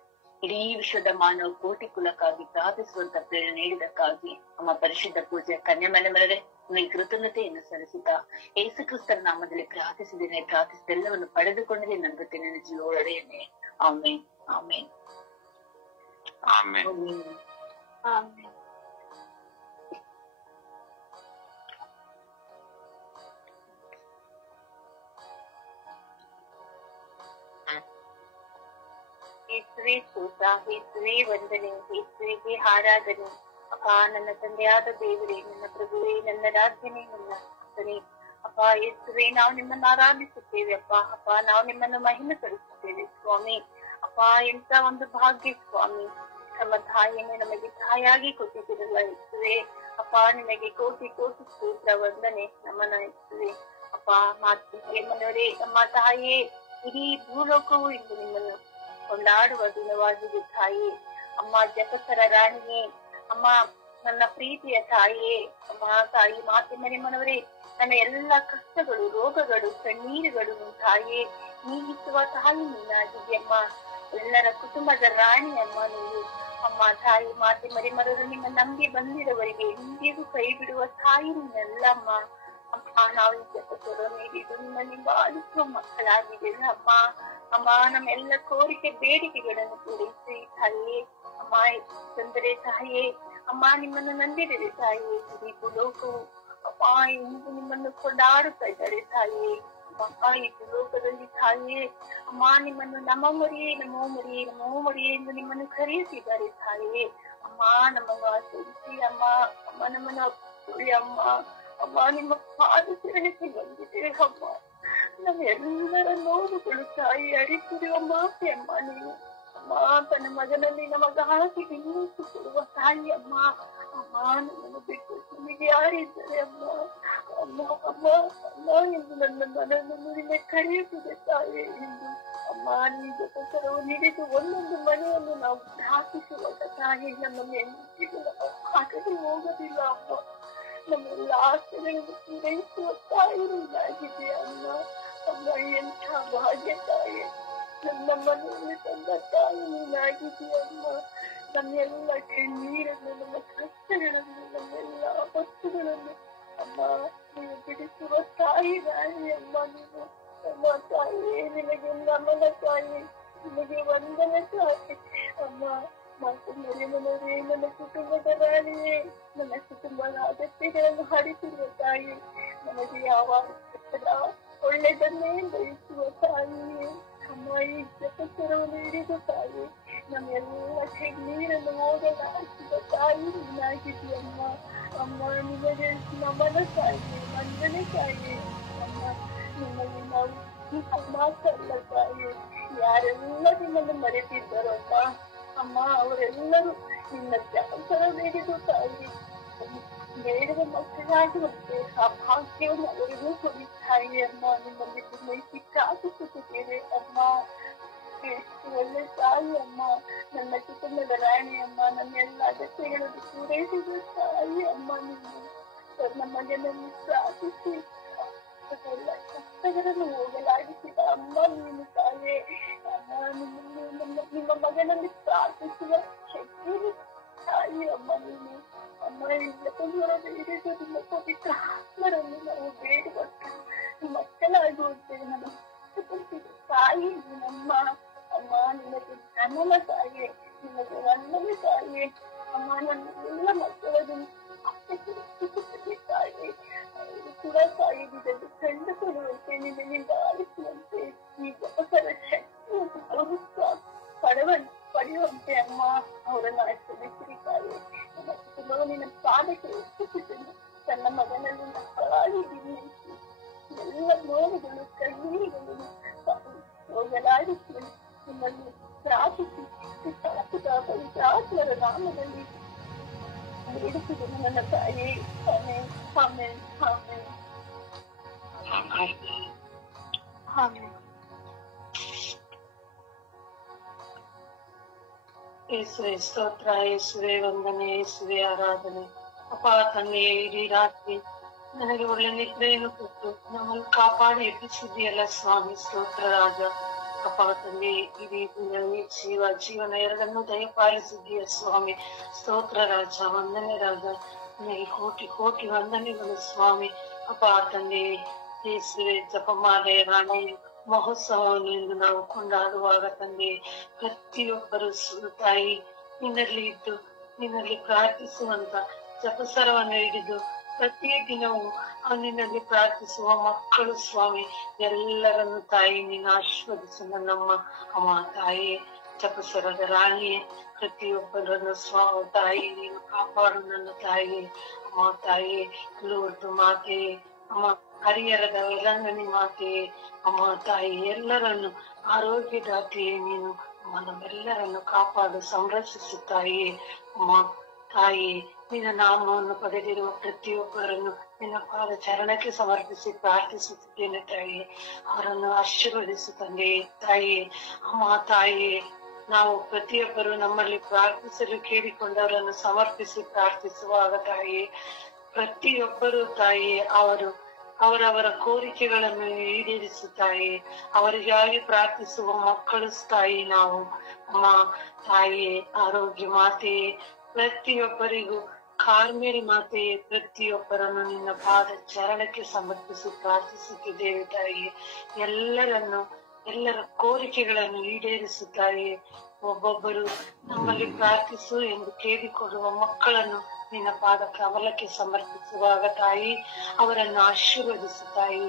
ಇಡೀ ವಿಶ್ವದ ಮಾನವ ಕೋಟಿ ಕುಲಕ್ಕಾಗಿ ಪ್ರಾರ್ಥಿಸುವಂತ ಪ್ರೇರಣೆ ನೀಡಿದಕ್ಕಾಗಿ ನಮ್ಮ ಪರಿಶುದ್ಧ ಪೂಜೆ ಕನ್ಯಾಮರಿಯಮ್ಮನವರೇ, ನಿಮಗೆ ಕೃತಜ್ಞತೆಯನ್ನು ಸಲ್ಲಿಸುತ್ತಾ ಯೇಸು ಕ್ರಿಸ್ತರ ನಾಮದಲ್ಲಿ ಪ್ರಾರ್ಥಿಸಿದ್ದೇನೆ, ಪ್ರಾರ್ಥಿಸಿದೆಲ್ಲವನ್ನು ಪಡೆದುಕೊಂಡಿದೆ, ನಂಬುತ್ತೇನೆ, ನನ್ನ ಜೀವೊಡೆಯನೆ. ಆಮೇನ್, ಆಮೇನ್, ಆಮೇನ್. ಆಮೆನ್. ಯೇಸುವೇ ಸ್ತೋತ್ರ, ಯೇಸುವೇ ವಂದನೆ, ಯೇಸುವಿಗೆ ಆರಾಧನೆ. ಅಪ್ಪ ನನ್ನ ತಂದೆಯಾದ ದೇವರೇ, ನನ್ನ ಪ್ರಭುವೇ, ನನ್ನ ರಾಜ್ಯನೇ, ನನ್ನ ಆತನೇ. ಅಪ್ಪ ಯೇಸುವೇ, ನಾವು ನಿಮ್ಮನ್ನು ಆರಾಧಿಸುತ್ತೇವೆ ಅಪ್ಪ. ಅಪ್ಪ ನಾವು ನಿಮ್ಮನ್ನು ಮಹಿಮೆ ಪಡಿಸುತ್ತೇವೆ ಸ್ವಾಮಿ. ಅಪ್ಪ ಎಂತ ಒಂದು ಭಾಗ್ಯ ಸ್ವಾಮಿ, ನಮ್ಮ ತಾಯಿಯನ್ನು ನಮಗೆ ತಾಯಾಗಿ ಕೊಟ್ಟಿದ್ದೀರಲ್ಲ ಯೇಸುವೇ. ಅಪ್ಪ ನಿಮಗೆ ಕೋಟಿ ಕೋಟಿ ಸ್ತೋತ್ರ, ವಂದನೆ, ನಮನ ಯೇಸುವೇ. ಅಪ್ಪ ಮಾತೇ ನಮ್ಮ ತಾಯಿಯೇ, ಇಡೀ ಭೂಲೋಕವು ಇಂದು ನಿಮ್ಮನ್ನು ಕೊಂಡಾಡುವ ದಿನವಾಗಿದೆ ತಾಯಿ. ಅಮ್ಮ ಜಗತ್ತರ ರಾಣಿಯೇ, ಅಮ್ಮ ನನ್ನ ಪ್ರೀತಿಯ ತಾಯಿಯೇ, ಅಮ್ಮ ತಾಯಿ ಮಾತೆ ಮರಿಯಮ್ಮನವರೇ, ನನ್ನ ಎಲ್ಲ ಕಷ್ಟಗಳು, ರೋಗಗಳು, ಕಣ್ಣೀರುಗಳು ತಾಯಿಯೇ ನೀಗಿಸುವ ತಾಯಿ ನೀನಾಗಿದೆಯಮ್ಮ. ಎಲ್ಲರ ಕುಟುಂಬದ ರಾಣಿ ಅಮ್ಮ ನೀವು. ಅಮ್ಮ ತಾಯಿ ಮಾತೆ ಮರಿಯಮ್ಮನವರು ನಿಮ್ಮ ನಂಬಿ ಬಂದಿರುವವರಿಗೆ ಎಂದಿಗೂ ಕೈ ಬಿಡುವ ತಾಯಿ ನೀನಲ್ಲಮ್ಮ. ಅಮ್ಮ ನಾವು ಈ ಜಗತ್ತನ್ನು ನೀಡಿದ್ದು ನಿಮ್ಮಲ್ಲಿ ಬಾಳಿಸುವ ಮಕ್ಕಳಾಗಿದ್ದೇವೆ ಅಮ್ಮ. ಅಮ್ಮ ನಮ್ಮೆಲ್ಲ ಕೋರಿಕೆ ಬೇಡಿಕೆಗಳನ್ನು ಪೂರೈಸಿ ತಾಯಿಯೇ. ಅಮ್ಮ ತೊಂದರೆ ತಾಯಿಯೇ, ಅಮ್ಮ ನಿಮ್ಮನ್ನು ನಂಬಿದರೆ ತಾಯಿಯೇ, ಇಡೀ ಲೋಕವು ಅಮ್ಮ ಇಂದು ನಿಮ್ಮನ್ನು ಕೊಂಡಾಡುತ್ತಾ ಇದ್ದಾರೆ ತಾಯಿಯೇ. ಅಮ್ಮ ಈ ಲೋಕದಲ್ಲಿ ತಾಯಿಯೇ, ಅಮ್ಮ ನಿಮ್ಮನ್ನು ನಮ್ಮ ಮರಿಯೇ, ನಮೋ ಮರಿಯೇ, ನಮೋ ಮರಿಯೇ ಎಂದು ನಿಮ್ಮನ್ನು ಕರೆಯುತ್ತಿದ್ದಾರೆ ತಾಯಿಯೇ. ಅಮ್ಮ ನಮ್ಮನ್ನು ಆಚರಿಸಿ ಅಮ್ಮ, ಅಮ್ಮ ನಮ್ಮನ್ನು ಅಪ್ಪುರಿ ಅಮ್ಮ. ಅಮ್ಮ ನಿಮ್ಮ ಪಾದಸರಣಕ್ಕೆ ಬಂದಿದ್ದೇವೆ ಅಮ್ಮ. ನಮ್ಮೆಲ್ಲರ ನೋವುಗಳು ತಾಯಿ ಅರಿತಿರುವ ಮಾತೆ ಅಮ್ಮ ನೀವು. ಅಮ್ಮ ತನ್ನ ಮಗನಲ್ಲಿ ನಮಗಾಗಿ ಕೊಡುವ ತಾಯಿ ಅಮ್ಮ. ಅಮ್ಮ ನಮ್ಮನ್ನು ಬಿಟ್ಟು ನಿಮಗೆ ಯಾರಿದ್ದಾರೆ ಅಮ್ಮ. ಅಮ್ಮ ಅಮ್ಮ ಅಮ್ಮ ಎಂದು ನನ್ನ ಮನವನ್ನು ನಿಮಗೆ ಕರೆಯುತ್ತಿದೆ ತಾಯಿ ಎಂದು. ಅಮ್ಮ ನೀ ಜೊತೆಸರವು ನೀಡಿದ್ದು ಒಂದೊಂದು ಮನೆಯನ್ನು ನಾವು ಪ್ರಾರ್ಥಿಸುವಾಗ ತಾಯಿ ನಮ್ಮನ್ನು ಎಂದಿಗೂ ಹಾಕದೆ ಹೋಗೋದಿಲ್ಲ ಅಮ್ಮ. ನಮ್ಮೆಲ್ಲ ಆಸೆಗಳನ್ನು ಪೂರೈಸುವ ತಾಯಿ ನೀನಾಗಿದೆ ಅಮ್ಮ. ಅಮ್ಮ ಎಂಥ ಭಾಗ್ಯ ತಾಯಿ, ನನ್ನ ಮನೆಯಲ್ಲಿ ತಂದ ತಾಯಿ ನೀನಾಗಿದೆಯಮ್ಮ. ನಮ್ಮೆಲ್ಲ ಕಣ್ಣೀರನ್ನು, ನಮ್ಮ ಕಷ್ಟಗಳನ್ನು, ನಮ್ಮೆಲ್ಲ ವಸ್ತುಗಳನ್ನು ಅಮ್ಮ ನೀವು ಬಿಡಿಸುವ ತಾಯಿ ರಾಣಿ ಅಮ್ಮ ನೀವು. ಅಮ್ಮ ತಾಯಿಯೇ, ನಿಮಗೆ ನಮನ ತಾಯಿ, ನಿಮಗೆ ವಂದನೆ ತಾಯಿ ಅಮ್ಮ. ಮಾತು ಮರಿಯಮ್ಮನವರೇ, ನನ್ನ ಕುಟುಂಬದ ರಾಣಿಯೇ, ನನ್ನ ಕುಟುಂಬದ ಅಗತ್ಯಗಳನ್ನು ಹರಿಸಿರುವ ತಾಯಿ, ನನಗೆ ಯಾವ ಒಳ್ಳೆದನ್ನೇ ಬಯಸುವ ತಾಯಿಯೇ ಅಮ್ಮ. ಈ ಜಗತ್ತರವನ್ನು ಹಿಡಿದ ತಾಯಿ, ನಮ್ಮೆಲ್ಲ ಕಣ್ಣೀರನ್ನು ಹೋಗಲಾಡಿಸಿದ ತಾಯಿ ನೀನಾಗಿದೆಯಮ್ಮ. ಅಮ್ಮ ನಿಮಗೆ ನಮನ ತಾಯಿ, ವಂದನೆ ತಾಯಿ ಅಮ್ಮ. ನಿಮ್ಮಲ್ಲಿ ನಾವು ಮಾತಲ್ಲ ತಾಯಿ, ಯಾರೆಲ್ಲ ನಿಮ್ಮನ್ನು ಮರೆತಿದ್ದಾರೋ ಅಮ್ಮ. ಅಮ್ಮ ಅವರೆಲ್ಲರೂ ನಿನ್ನ ಜಾಗರ ನೀಡಿದ ತಾಯಿ, ಬೇಡದ ಮಕ್ಕಳಾಗುವಂತೆ ಆ ಭಾಗ್ಯವನ್ನು ಅವರಿಗೂ ಕೊಡಿ ತಾಯಿ ಅಮ್ಮ. ನಿಮ್ಮಲ್ಲಿ ತುಂಬೈಸಿ ಪ್ರಾರ್ಥಿಸುತ್ತೇವೆ ಅಮ್ಮ. ಎಷ್ಟು ಒಳ್ಳೆ ತಾಯಿ ಅಮ್ಮ, ನನ್ನ ಕುಟುಂಬದ ರಾಣಿ ಅಮ್ಮ. ನನ್ನೆಲ್ಲ ಅಗತ್ಯಗಳನ್ನು ಪೂರೈಸಿದ ತಾಯಿ ಅಮ್ಮ ನೀವು. ನನ್ನ ಮಗನನ್ನು ಪ್ರಾರ್ಥಿಸಿ ಎಲ್ಲ ಕಷ್ಟಗಳನ್ನು ಹೋಗಲಾಡಿಸಿದ ಅಮ್ಮ ನೀನು ತಾಯೇ ಅಮ್ಮ. ನಿಮ್ಮ ಮಗನಲ್ಲಿ ಪ್ರಾರ್ಥಿಸುವ ಶಕ್ತಿ ತಾಯಿ ಅಮ್ಮ ನೀನು ಅಮ್ಮ. ಹಿಡಿದು ನಿಮ್ಮ ಪವಿತ್ರ ಆತ್ಮರನ್ನು ನಾವು ಬೇಡುವಂತ ಮಕ್ಕಳಾಗುವಂತೆ ನಮ್ಮ ತಾಯಿ ನಮ್ಮ ಅಮ್ಮ ನಿನಗೆ ಧನನ ತಾಯಿಯೇ, ನಿನಗೆ ವಂದನೆ ತಾಯಿಯೇ. ಅಮ್ಮ ನನ್ನ ಎಲ್ಲ ಮಕ್ಕಳನ್ನು ತಾಯಿಯೇ ಕೂಡ ತಾಯಿ ಇದನ್ನು ಕಂಡುಕೊಳ್ಳುವಂತೆ ನಿನ್ನಿಂದ ಆಲಿಸುವಂತೆ ಈ ಜಪಕರ ಶಕ್ತಿಯನ್ನು ಪಡೆಯುವಂತೆ ಅಮ್ಮ ಅವರನ್ನು ಆಶ್ರಯಿಸಿರಿ ತಾಯಿಯೇ. ನನ್ನ ನಿನ್ನ ಪಾದಕ್ಕೆ ಒಪ್ಪಿಸಿದನು ತನ್ನ ಮಗನನ್ನು ನಕ್ಕಳಾಗಿ ನಿಲ್ಲಿಸಿ ಎಲ್ಲ ನೋವುಗಳು ಕಣ್ಣೀರುಗಳನ್ನು ಹೋಗಲಾಡಿಸಿ ನಿಮ್ಮನ್ನು ಪ್ರಾರ್ಥಿಸಿ ಪವಿತ್ರಾತ್ಮರ ನಾಮದಲ್ಲಿ ಬೇಡಿಸಿದನು ನನ್ನ ತಾಯಿ. Amen amen amen amen. ಯೇಸುವೆ ಸ್ತೋತ್ರ, ಯೇಸುವೆ ವಂದನೆ, ಯೇಸುವೆ ಆರಾಧನೆ. ಅಪ್ಪ ತಂದೆಯೇ, ಇಡೀ ರಾತ್ರಿ ನನಗೆ ಒಳ್ಳೆ ನಿದ್ರೆಯನ್ನು ಕೊಟ್ಟು ನಮ್ಮನ್ನು ಕಾಪಾಡಿ ಎಬ್ಬಿಸಿದೆಯಲ್ಲ ಸ್ವಾಮಿ, ಸ್ತೋತ್ರ ರಾಜ. ಅಪ್ಪ ತಂದೆ, ಇಡೀ ಜೀವನ ಎರಡನ್ನೂ ದಯಪಾಲಿಸಿದೆಯ ಸ್ವಾಮಿ, ಸ್ತೋತ್ರ ರಾಜ, ವಂದನೆ ರಾಜ. ನನಗೆ ಕೋಟಿ ಕೋಟಿ ವಂದನೆಗಳು ಸ್ವಾಮಿ. ಅಪ್ಪ ತಂದೆ, ಯೇಸುವೆ ಜಪಮಾಲೆ ರಾಣಿ ಮಹೋತ್ಸವವನ್ನು ಎಂದು ನಾವು ಕೊಂಡಾಡುವಾಗ ತಂದೆ, ಪ್ರತಿಯೊಬ್ಬರು ತಾಯಿ ನಿನ್ನಲ್ಲಿ ಇದ್ದು ನಿನ್ನಲ್ಲಿ ಪ್ರಾರ್ಥಿಸುವಂತ ಜಪಸರವನ್ನು ಹಿಡಿದು ಪ್ರತಿ ದಿನವೂ ನಿನ್ನಲ್ಲಿ ಪ್ರಾರ್ಥಿಸುವ ಮಕ್ಕಳು ಸ್ವಾಮಿ, ಎಲ್ಲರನ್ನು ತಾಯಿ ನೀನು ಆಶೀರ್ವದಿಸು ನನ್ನಮ್ಮ. ಅಮ್ಮ ತಾಯಿ, ಜಪಸರದ ರಾಣಿಯೇ, ಪ್ರತಿಯೊಬ್ಬರನ್ನು ತಾಯಿ ನೀನು ಕಾಪಾಡು ನನ್ನ ತಾಯಿ. ಅಮ್ಮ ತಾಯಿ, ಲೂರ್ದು ಮಾತೆ, ಅಮ್ಮ ಹರಿಹರದ ವೆಲಂಗಣಿ ಮಾತೆ, ಅಮ್ಮ ತಾಯಿ ಎಲ್ಲರನ್ನು ಆರೋಗ್ಯದಾತೆಯೇ ನೀನು ನಮ್ಮೆಲ್ಲರನ್ನು ಕಾಪಾಡು ಸಂರಕ್ಷಿಸು ತಾಯಿ. ಅಮ್ಮ ತಾಯಿ, ನಿನ್ನ ನಾಮವನ್ನು ಪಡೆದಿರುವ ಪ್ರತಿಯೊಬ್ಬರನ್ನು ನಿನ್ನ ಪಾದ ಚರಣಕ್ಕೆ ಸಮರ್ಪಿಸಿ ಪ್ರಾರ್ಥಿಸುತ್ತಿದ್ದೇನೆ ತಾಯಿ. ಅವರನ್ನು ಆಶೀರ್ವದಿಸು ತಂದೆ ತಾಯಿ. ಅಮ್ಮ ತಾಯಿ, ನಾವು ಪ್ರತಿಯೊಬ್ಬರು ನಮ್ಮಲ್ಲಿ ಪ್ರಾರ್ಥಿಸಲು ಕೇಳಿಕೊಂಡವರನ್ನು ಸಮರ್ಪಿಸಿ ಪ್ರಾರ್ಥಿಸುವಾಗ ತಾಯಿ, ಪ್ರತಿಯೊಬ್ಬರು ತಾಯಿ ಅವರವರ ಕೋರಿಕೆಗಳನ್ನು ಈಡೇರಿಸು ತಾಯಿ. ಅವರಿಗಾಗಿ ಪ್ರಾರ್ಥಿಸುವ ಮಕ್ಕಳು ತಾಯಿ ನಾವು. ಅಮ್ಮ ತಾಯಿ, ಆರೋಗ್ಯ ಮಾತೆಯೇ, ಪ್ರತಿಯೊಬ್ಬರಿಗೂ ಕಾರ್ಮೇರಿ ಮಾತೆಯೇ, ಪ್ರತಿಯೊಬ್ಬರನ್ನು ನಿನ್ನ ಪಾದ ಚರಣಕ್ಕೆ ಸಮರ್ಪಿಸಿ ಪ್ರಾರ್ಥಿಸುತ್ತಿದ್ದೇವೆ ತಾಯಿ. ಎಲ್ಲರ ಕೋರಿಕೆಗಳನ್ನು ಈಡೇರಿಸು ತಾಯಿ. ಒಬ್ಬೊಬ್ಬರು ನಮ್ಮಲ್ಲಿ ಪ್ರಾರ್ಥಿಸು ಎಂದು ಕೇಳಿಕೊಳ್ಳುವ ಮಕ್ಕಳನ್ನು ನಿನ್ನ ಪಾದ ಕಮಲಕ್ಕೆ ಸಮರ್ಪಿಸುವಾಗ ತಾಯಿ, ಅವರನ್ನು ಆಶೀರ್ವದಿಸು ತಾಯಿ.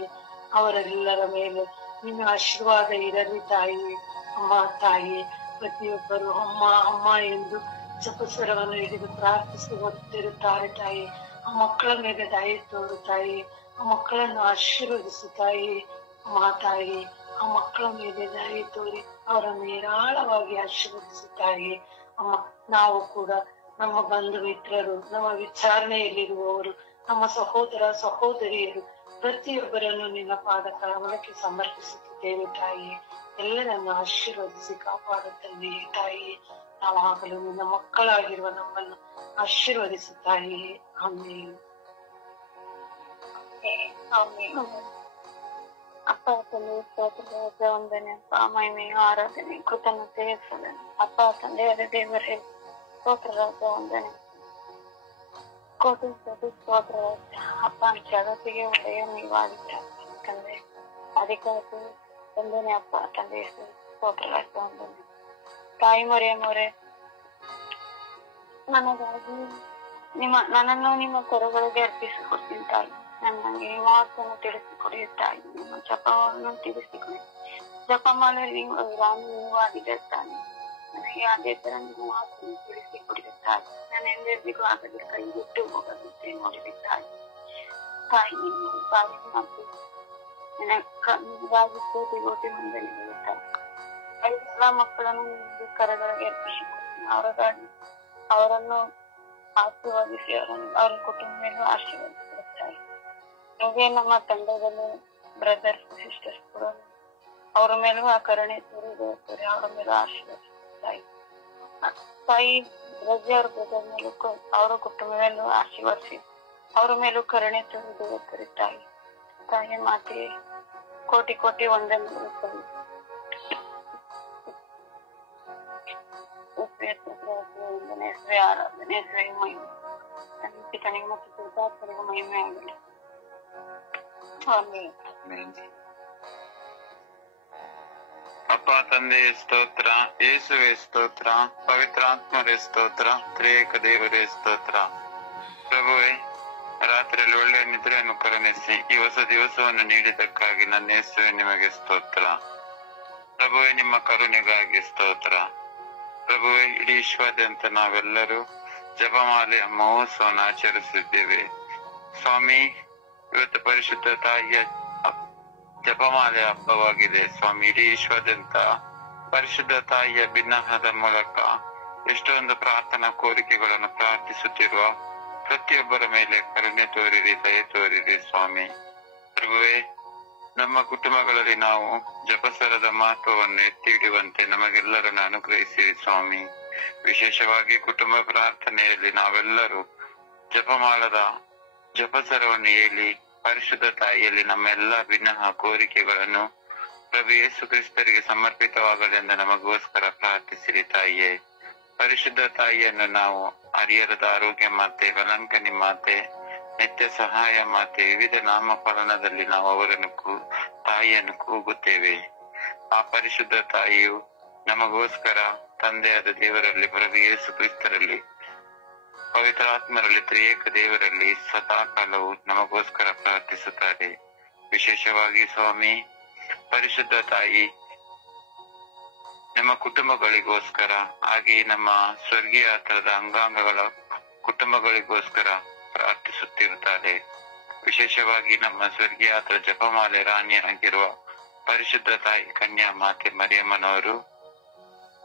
ಅವರೆಲ್ಲರ ಮೇಲೆ ನಿನ್ನ ಆಶೀರ್ವಾದ ಇರಲಿ ತಾಯಿ. ಅಮ್ಮ ತಾಯಿ, ಪ್ರತಿಯೊಬ್ಬರು ಅಮ್ಮ ಅಮ್ಮ ಎಂದು ಜಪಸ್ವರವನ್ನು ಹಿಡಿದು ಪ್ರಾರ್ಥಿಸುತ್ತಿರುತ್ತಾರೆ ತಾಯಿ. ಆ ಮಕ್ಕಳ ಮೇಲೆ ದಯೆ ತೋರು ತಾಯಿ. ಆ ಮಕ್ಕಳನ್ನು ಆಶೀರ್ವದಿಸು ತಾಯಿ. ಅಮ್ಮ ತಾಯಿ, ಆ ಮಕ್ಕಳ ಮೇಲೆ ದಯೆ ತೋರಿ ಅವರನ್ನು ಹೇರಾಳವಾಗಿ ಆಶೀರ್ವದಿಸು ತಾಯಿ. ಅಮ್ಮ, ನಾವು ಕೂಡ ನಮ್ಮ ಬಂಧು ಮಿತ್ರರು, ನಮ್ಮ ವಿಚಾರಣೆಯಲ್ಲಿರುವವರು, ನಮ್ಮ ಸಹೋದರ ಸಹೋದರಿಯರು ಪ್ರತಿಯೊಬ್ಬರನ್ನು ನಿನ್ನ ಪಾದ ಕಮಲಕ್ಕೆ ಸಮರ್ಪಿಸುತ್ತಿದ್ದೇವೆ ತಾಯಿ. ಎಲ್ಲರನ್ನು ಆಶೀರ್ವದಿಸಿ ಕಾಪಾಡುತ್ತೇವೆ ತಾಯಿ. ನಾವಾಗಲೂ ನಿನ್ನ ಮಕ್ಕಳಾಗಿರುವ ನಮ್ಮನ್ನು ಆಶೀರ್ವದಿಸು ತಾಯಿ. ಆಮೇಲೆ ಅಪ್ಪ ತಂದೆ ಸ್ತೋತ್ರ ವಂದನೆ ಅಪ್ಪ, ಮಹಿಮೆಯು ಆರಾಧನೆ ಕೃತಜ್ಞತೆ ಸಲ್ಲನೆ ಅಪ್ಪ ತಂದೆಯಾದ ದೇವರೇ. ಸ್ತೋತ್ರ ರಾಜ, ವಂದನೆ ಕೋಟಿ ಕೋಟಿ ಸ್ತೋತ್ರ ರಾಜ. ಅಪ್ಪ ಜಗತ್ತಿಗೆ ಒಡೆಯ ನೀವಾಗಿದ್ದ ತಂದೆ, ಅದಕ್ಕಾಗಿ ವಂದನೆ ಅಪ್ಪ ತಂದೆ. ಸ್ತೋತ್ರ ರಾಜ, ವಂದನೆ ತಾಯಿ ಮೊರೆ ನನಗಾಗಿ ನನ್ನನ್ನು ನಿಮ್ಮ ಕರಗಳಿಗೆ ಅರ್ಪಿಸಿಕೊಡ್ತೀನಿ ತಾಯಿ. ನನಗೆ ಈ ಮಾತನ್ನು ತಿಳಿಸಿಕೊಡಿ ತಾಯಿ. ನಿಮ್ಮ ಜಪವನ್ನು ತಿಳಿಸಿಕೊಡಿ. ಜಪಮಾಲೆಯಲ್ಲಿ ರಾಣಿ ನೀವಾಗಿದ್ದ ತಾಯಿ. ನನಗೆ ಅದೇ ತರ ನಿಮ್ಮ ಮಾತನ್ನು ತಿಳಿಸಿಕೊಡಿ ತಾಯಿ. ನಾನು ಎಂದೆಂದಿಗೂ ಆಗದೆ ಕೈ ಬಿಟ್ಟು ಹೋಗದಂತೆ ನೋಡಿದೆ ತಾಯಿ. ತಾಯಿ, ನಿಮ್ಮ ತಾಯಿ ಮತ್ತು ನಿನಗಾಗಿ ಕೋಟಿ ಕೋಟಿ ವಂದನೆಗಳು ತಾಯಿ. ಎಲ್ಲಾ ಮಕ್ಕಳನ್ನು ನಿಮಗೆ ಕರಗಳಿಗೆ ಅರ್ಪಿಸಿಕೊಡ್ತೀನಿ. ಅವರನ್ನು ಆಶೀರ್ವದಿಸಿ ಅವರ ಕುಟುಂಬ ಮೇಲೂ ಆಶೀರ್ವದಿಸುತ್ತಾರೆ. ಹಾಗೆ ನಮ್ಮ ತಂಡದಲ್ಲಿ ಬ್ರದರ್ಸ್ ಸಿಸ್ಟರ್ಸ್ ಕೂಡ ಅವರ ಮೇಲೂ ಆ ಕರುಣೆ ತೋರಿರುತ್ತಾರೆ. ಅವರ ಮೇಲೂ ಆಶೀರ್ವದಿಸುತ್ತಾರೆ ತಾಯಿ. ರಜೆ ಅವ್ರ ಬ್ರದರ್ ಮೇಲೂ ಅವರ ಕುಟುಂಬ ಮೇಲೂ ಆಶೀರ್ವದಿಸಿ ಅವರ ಮೇಲೂ ಕರುಣೆ ತೋರಿರುತ್ತಾರೆ ತಾಯಿ. ತಾಯಿ ಮಾತೆ, ಕೋಟಿ ಕೋಟಿ ವಂದನೆಗಳು ತಾಯಿ. ಆರಾಧನೆ ಮಹಿಮೆ ಪಿತನಿಗೆ ಮತ್ತು ಪುರುಷಾತ್ಮರಿಗೂ ಮಹಿಮೆ ಆಗಲಿ. ಅಪ್ಪ ತಂದೆಯ ಸ್ತೋತ್ರ, ಯೇಸುವೆ ಸ್ತೋತ್ರ, ಪವಿತ್ರಾತ್ಮರೇ ಸ್ತೋತ್ರ, ತ್ರಿಯೇಕ ದೇವರೇ ಸ್ತೋತ್ರ. ಪ್ರಭುವೇ, ರಾತ್ರಿಯಲ್ಲಿ ಒಳ್ಳೆಯ ನಿದ್ರೆಯನ್ನು ಕರುಣಿಸಿ ಈ ಹೊಸ ದಿವಸವನ್ನು ನೀಡಿದ್ದಕ್ಕಾಗಿ ನನ್ನ ಯೇಸುವೆ ನಿಮಗೆ ಸ್ತೋತ್ರ. ಪ್ರಭುವೇ, ನಿಮ್ಮ ಕರುಣೆಗಾಗಿ ಸ್ತೋತ್ರ. ಪ್ರಭುವೇ, ಇಡೀ ವಿಶ್ವಾದ್ಯಂತ ನಾವೆಲ್ಲರೂ ಜಪಮಾಲೆಯ ಮಹೋತ್ಸವವನ್ನು ಆಚರಿಸಿದ್ದೇವೆ. ಸ್ವಾಮಿ, ಇವತ್ತು ಪರಿಶುದ್ಧ ತಾಯಿಯ ಜಪಮಾಲೆಯ ಹಬ್ಬವಾಗಿದೆ. ಸ್ವಾಮಿ, ಇಡೀ ವಿಶ್ವಾದ್ಯಂತ ಪರಿಶುದ್ಧ ತಾಯಿಯ ಭಿನ್ನಹದ ಮೂಲಕ ಎಷ್ಟೊಂದು ಪ್ರಾರ್ಥನಾ ಕೋರಿಕೆಗಳನ್ನು ಪ್ರಾರ್ಥಿಸುತ್ತಿರುವ ಪ್ರತಿಯೊಬ್ಬರ ಮೇಲೆ ಕರುಣೆ ತೋರಿರಿ, ದಯೆ ತೋರಿರಿ ಸ್ವಾಮಿ. ಪ್ರಭುವೇ, ನಮ್ಮ ಕುಟುಂಬಗಳಲ್ಲಿ ನಾವು ಜಪಸರದ ಮಹತ್ವವನ್ನು ಎತ್ತಿ ಹಿಡಿಯುವಂತೆ ನಮಗೆಲ್ಲರನ್ನು ಅನುಗ್ರಹಿಸಿರಿ ಸ್ವಾಮಿ. ವಿಶೇಷವಾಗಿ ಕುಟುಂಬ ಪ್ರಾರ್ಥನೆಯಲ್ಲಿ ನಾವೆಲ್ಲರೂ ಜಪಮಾಲದ ಜಪಸರವನ್ನು ಹೇಳಿ ಪರಿಶುದ್ಧ ತಾಯಿಯಲ್ಲಿ ನಮ್ಮೆಲ್ಲ ಭಿನ್ನಹ ಕೋರಿಕೆಗಳನ್ನು ಪ್ರಭು ಯೇಸು ಕ್ರಿಸ್ತರಿಗೆ ಸಮರ್ಪಿತವಾಗಲೆಂದು ನಮಗೋಸ್ಕರ ಪ್ರಾರ್ಥಿಸಿರಿ ತಾಯಿಯೇ. ಪರಿಶುದ್ಧ ತಾಯಿಯನ್ನು ನಾವು ಹರಿಹರದ ಆರೋಗ್ಯ ಮಾತೆ, ವೆಲಂಕನಿ ಮಾತೆ, ನಿತ್ಯ ಸಹಾಯ ಮಾತೆ, ವಿವಿಧ ನಾಮಕರಣದಲ್ಲಿ ನಾವು ಅವರನ್ನು ತಾಯಿಯನ್ನು ಕೂಗುತ್ತೇವೆ. ಆ ಪರಿಶುದ್ಧ ತಾಯಿಯು ನಮಗೋಸ್ಕರ ತಂದೆಯಾದ ದೇವರಲ್ಲಿ, ಪ್ರಭು ಯೇಸು ಕ್ರಿಸ್ತರಲ್ಲಿ, ಪವಿತ್ರಾತ್ಮರಲ್ಲಿ, ತ್ರಿಯೇಕ ದೇವರಲ್ಲಿ ಸದಾ ಕಾಲವು ನಮಗೋಸ್ಕರ ಪ್ರಾರ್ಥಿಸುತ್ತಾರೆ. ವಿಶೇಷವಾಗಿ ಸ್ವಾಮಿ, ಪರಿಶುದ್ಧ ತಾಯಿ ನಮ್ಮ ಕುಟುಂಬಗಳಿಗೋಸ್ಕರ, ಹಾಗೆ ನಮ್ಮ ಸ್ವರ್ಗೀಯ ಹತ್ರದ ಅಂಗಾಂಗಗಳ ಕುಟುಂಬಗಳಿಗೋಸ್ಕರ ಪ್ರಾರ್ಥಿಸುತ್ತಿರುತ್ತಾರೆ. ವಿಶೇಷವಾಗಿ ನಮ್ಮ ಸ್ವರ್ಗೀಯ ಹತ್ರ ಜಪಮಾಲೆ ರಾಣಿಯಾಗಿರುವ ಪರಿಶುದ್ಧ ತಾಯಿ ಕನ್ಯಾ ಮಾತೆ ಮರಿಯಮ್ಮನವರು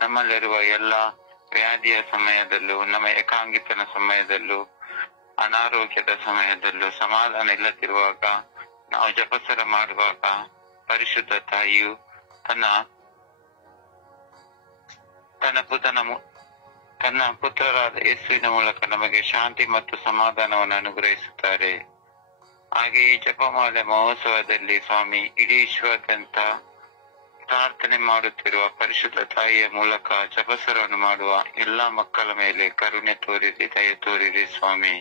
ನಮ್ಮಲ್ಲಿರುವ ಎಲ್ಲ ವ್ಯಾಧಿಯ ಸಮಯದಲ್ಲೂ, ನಮ್ಮ ಏಕಾಂಗಿತನ ಸಮಯದಲ್ಲೂ, ಅನಾರೋಗ್ಯದ ಸಮಯದಲ್ಲೂ, ಸಮಾಧಾನ ಇಲ್ಲದಿರುವಾಗ, ನಾವು ಜಪಸರ ಮಾಡುವಾಗ ಪರಿಶುದ್ಧ ತಾಯಿಯು ತನ್ನ ಪುತ್ರರಾದ ಯೇಸುವಿನ ಮೂಲಕ ನಮಗೆ ಶಾಂತಿ ಮತ್ತು ಸಮಾಧಾನವನ್ನು ಅನುಗ್ರಹಿಸುತ್ತಾರೆ. ಹಾಗೆ ಈ ಜಪಮಾಲೆ ಮಹೋತ್ಸವದಲ್ಲಿ ಸ್ವಾಮಿ, ಇಡೀ ವಿಶ್ವಾದ್ಯಂತ ಪ್ರಾರ್ಥನೆ ಮಾಡುತ್ತಿರುವ ಪರಿಶುದ್ಧ ತಾಯಿಯ ಮೂಲಕ ಜಪಸರವನ್ನು ಮಾಡುವ ಎಲ್ಲಾ ಮಕ್ಕಳ ಮೇಲೆ ಕರುಣೆ ತೋರಿರಿ, ದಯೆ ತೋರಿರಿ ಸ್ವಾಮಿ.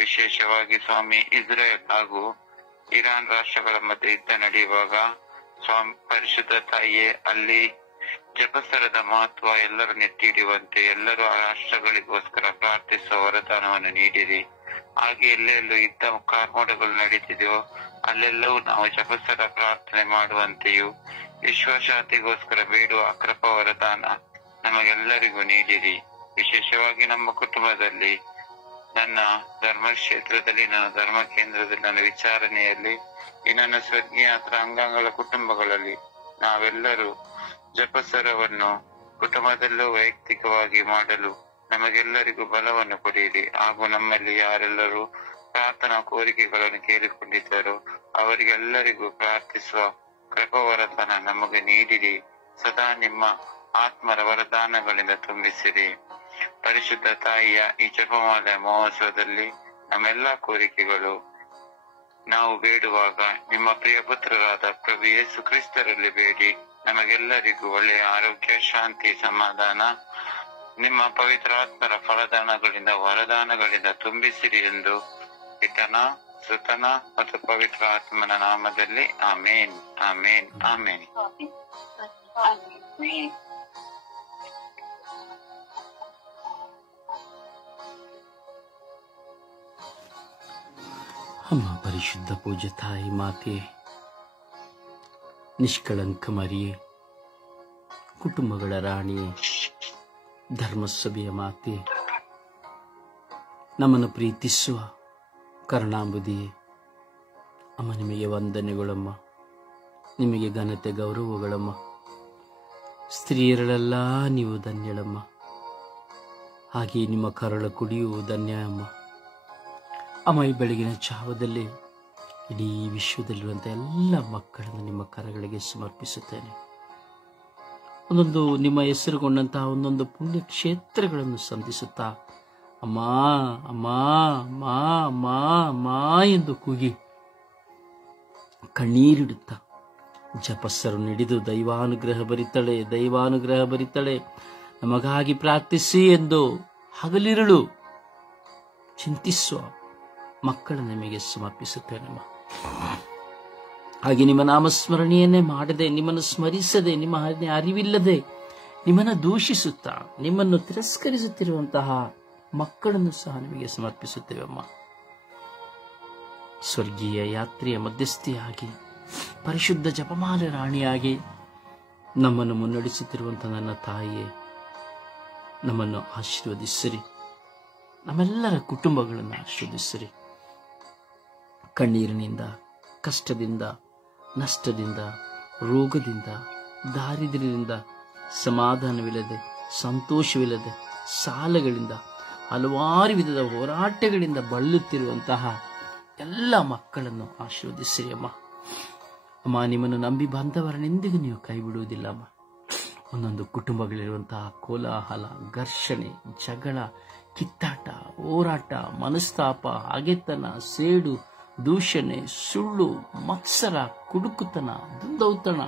ವಿಶೇಷವಾಗಿ ಸ್ವಾಮಿ, ಇಸ್ರೇಲ್ ಹಾಗೂ ಇರಾನ್ ರಾಷ್ಟ್ರಗಳ ಮಧ್ಯೆ ಯುದ್ಧ ನಡೆಯುವಾಗ ಸ್ವಾಮಿ ಪರಿಶುದ್ಧ ತಾಯಿಯೇ ಅಲ್ಲಿ ಜಪಸರದ ಮಹತ್ವ ಎಲ್ಲರೂ ನೆತ್ತಿ ಹಿಡಿಯುವಂತೆ ಎಲ್ಲರೂ ಆ ರಾಷ್ಟ್ರಗಳಿಗೋಸ್ಕರ ಪ್ರಾರ್ಥಿಸುವ ವರದಾನವನ್ನು ನೀಡಿರಿ. ಹಾಗೆ ಎಲ್ಲೆಲ್ಲೂ ಯುದ್ಧ ಕಾರ್ಮೋಡಗಳು ನಡೀತಿದೆಯೋ ಅಲ್ಲೆಲ್ಲವೂ ನಾವು ಜಪಸರ ಪ್ರಾರ್ಥನೆ ಮಾಡುವಂತೆಯೂ ವಿಶ್ವಶಾಂತಿಗೋಸ್ಕರ ಬೇಡುವ ಕೃಪ ವರದಾನ ನಮಗೆಲ್ಲರಿಗೂ ನೀಡಿರಿ. ವಿಶೇಷವಾಗಿ ನಮ್ಮ ಕುಟುಂಬದಲ್ಲಿ, ನನ್ನ ಧರ್ಮಕ್ಷೇತ್ರದಲ್ಲಿ, ನನ್ನ ಧರ್ಮ ಕೇಂದ್ರದಲ್ಲಿ, ನನ್ನ ವಿಚಾರಣೆಯಲ್ಲಿ, ಈ ನನ್ನ ಸ್ವರ್ಗೀಯ ಅಂಗಾಂಗಗಳ ಕುಟುಂಬಗಳಲ್ಲಿ ನಾವೆಲ್ಲರೂ ಜಪಸರವನ್ನು ಕುಟುಂಬದಲ್ಲೂ ವೈಯಕ್ತಿಕವಾಗಿ ಮಾಡಲು ನಮಗೆಲ್ಲರಿಗೂ ಬಲವನ್ನು ಕೊಡಿರಿ. ಹಾಗೂ ನಮ್ಮಲ್ಲಿ ಯಾರೆಲ್ಲರೂ ಪ್ರಾರ್ಥನಾ ಕೋರಿಕೆಗಳನ್ನು ಕೇಳಿಕೊಂಡಿದ್ದಾರೋ ಅವರಿಗೆಲ್ಲರಿಗೂ ಪ್ರಾರ್ಥಿಸುವ ಕೃಪಾ ವರದಾನ ನಮಗೆ ನೀಡಿರಿ. ಸದಾ ನಿಮ್ಮ ಆತ್ಮರ ವರದಾನಗಳಿಂದ ತುಂಬಿಸಿರಿ. ಪರಿಶುದ್ಧ ತಾಯಿಯ ಈ ಜಪಮಾಲೆಯ ಮಹೋತ್ಸವದಲ್ಲಿ ನಮ್ಮೆಲ್ಲಾ ಕೋರಿಕೆಗಳು ನಾವು ಬೇಡುವಾಗ ನಿಮ್ಮ ಪ್ರಿಯ ಪುತ್ರರಾದ ಪ್ರಭು ಯೇಸು ಕ್ರಿಸ್ತರಲ್ಲಿ ಬೇಡಿ ನಮಗೆಲ್ಲರಿಗೂ ಒಳ್ಳೆಯ ಆರೋಗ್ಯ, ಶಾಂತಿ, ಸಮಾಧಾನ ನಿಮ್ಮ ಪವಿತ್ರಾತ್ಮರ ಫಲದಾನಗಳಿಂದ, ವರದಾನಗಳಿಂದ ತುಂಬಿಸಿರಿ ಎಂದು ಪಿತನ, ಸುತನ ಮತ್ತು ಪವಿತ್ರ ಆತ್ಮನ ನಾಮದಲ್ಲಿ ಆಮೇನ್, ಆಮೇನ್, ಆಮೇನ್. ಅಮ್ಮ ಪರಿಶುದ್ಧ ಪೂಜ್ಯ ತಾಯಿ ಮಾತೆ, ನಿಷ್ಕಳಂಕ ಮರಿಯೇ, ಕುಟುಂಬಗಳ ರಾಣಿಯೇ, ಧರ್ಮಸಭೆಯ ಮಾತೆ, ನಮ್ಮನ್ನು ಪ್ರೀತಿಸುವ ಕರುಣಾಂಬುದಿಯೇ, ಅಮ್ಮ ನಿಮಗೆ ವಂದನೆಗಳಮ್ಮ, ನಿಮಗೆ ಘನತೆ ಗೌರವಗಳಮ್ಮ. ಸ್ತ್ರೀಯರಳೆಲ್ಲ ನೀವು ಧನ್ಯಳಮ್ಮ, ಹಾಗೆ ನಿಮ್ಮ ಕರಳ ಕುಡಿಯುವ ಧನ್ಯ ಅಮ್ಮ. ಅಮ್ಮ, ಈ ಬೆಳಗಿನ ಜಾವದಲ್ಲಿ ಇಡೀ ವಿಶ್ವದಲ್ಲಿರುವಂಥ ಎಲ್ಲ ಮಕ್ಕಳನ್ನು ನಿಮ್ಮ ಕರಗಳಿಗೆ ಸಮರ್ಪಿಸುತ್ತೇನೆ. ಒಂದೊಂದು ನಿಮ್ಮ ಹೆಸರುಗೊಂಡಂತಹ ಒಂದೊಂದು ಪುಣ್ಯ ಕ್ಷೇತ್ರಗಳನ್ನು ಸಂಧಿಸುತ್ತಾ ಅಮ್ಮ ಅಮ್ಮ ಅಮ್ಮ ಅಮ್ಮ ಅಮ್ಮ ಎಂದು ಕೂಗಿ ಕಣ್ಣೀರಿಡುತ್ತಾ ಜಪಸ್ಸರು ಹಿಡಿದು ದೈವಾನುಗ್ರಹ ಭರಿತಳೆ, ದೈವಾನುಗ್ರಹ ಭರಿತಳೆ, ನಮಗಾಗಿ ಪ್ರಾರ್ಥಿಸಿ ಎಂದು ಹಗಲಿರುಳು ಚಿಂತಿಸುವ ಮಕ್ಕಳ ನಿಮಗೆ ಸಮರ್ಪಿಸುತ್ತೇನಮ್ಮ. ಹಾಗೆ ನಿಮ್ಮ ನಾಮಸ್ಮರಣೆಯನ್ನೇ ಮಾಡದೆ, ನಿಮ್ಮನ್ನು ಸ್ಮರಿಸದೆ, ನಿಮ್ಮ ಅರಿವಿಲ್ಲದೆ ನಿಮ್ಮನ್ನು ದೂಷಿಸುತ್ತಾ ನಿಮ್ಮನ್ನು ತಿರಸ್ಕರಿಸುತ್ತಿರುವಂತಹ ಮಕ್ಕಳನ್ನು ಸಹ ನಿಮಗೆ ಸಮರ್ಪಿಸುತ್ತೇವಮ್ಮ. ಸ್ವರ್ಗೀಯ ಯಾತ್ರೆಯ ಮಧ್ಯಸ್ಥಿಯಾಗಿ, ಪರಿಶುದ್ಧ ಜಪಮಾಲೆ ರಾಣಿಯಾಗಿ ನಮ್ಮನ್ನು ಮುನ್ನಡೆಸುತ್ತಿರುವಂತಹ ನನ್ನ ತಾಯಿಯೇ, ನಮ್ಮನ್ನು ಆಶೀರ್ವದಿಸಿರಿ. ನಮ್ಮೆಲ್ಲರ ಕುಟುಂಬಗಳನ್ನು ಆಶೀರ್ವದಿಸಿರಿ. ಕಣ್ಣೀರಿನಿಂದ, ಕಷ್ಟದಿಂದ, ನಷ್ಟದಿಂದ, ರೋಗದಿಂದ, ದಾರಿದ್ರ್ಯದಿಂದ, ಸಮಾಧಾನವಿಲ್ಲದೆ, ಸಂತೋಷವಿಲ್ಲದೆ, ಸಾಲಗಳಿಂದ, ಹಲವಾರು ವಿಧದ ಹೋರಾಟಗಳಿಂದ ಬಳಲುತ್ತಿರುವಂತಹ ಎಲ್ಲ ಮಕ್ಕಳನ್ನು ಆಶೀರ್ವದಿಸಿರಿ ಅಮ್ಮ. ಅಮ್ಮ, ನಿಮ್ಮನ್ನು ನಂಬಿ ಬಂದವರನೆಂದಿಗೂ ನೀವು ಕೈ ಬಿಡುವುದಿಲ್ಲ ಅಮ್ಮ. ಒಂದೊಂದು ಕುಟುಂಬಗಳಿರುವಂತಹ ಕೋಲಾಹಲ, ಘರ್ಷಣೆ, ಜಗಳ, ಕಿತ್ತಾಟ, ಹೋರಾಟ, ಮನಸ್ತಾಪ, ಹಗೆತನ, ಸೇಡು, ದೂಷಣೆ, ಸುಳ್ಳು, ಮತ್ಸರ, ಕುಡುಕುತನ, ದುಂದೌತಣ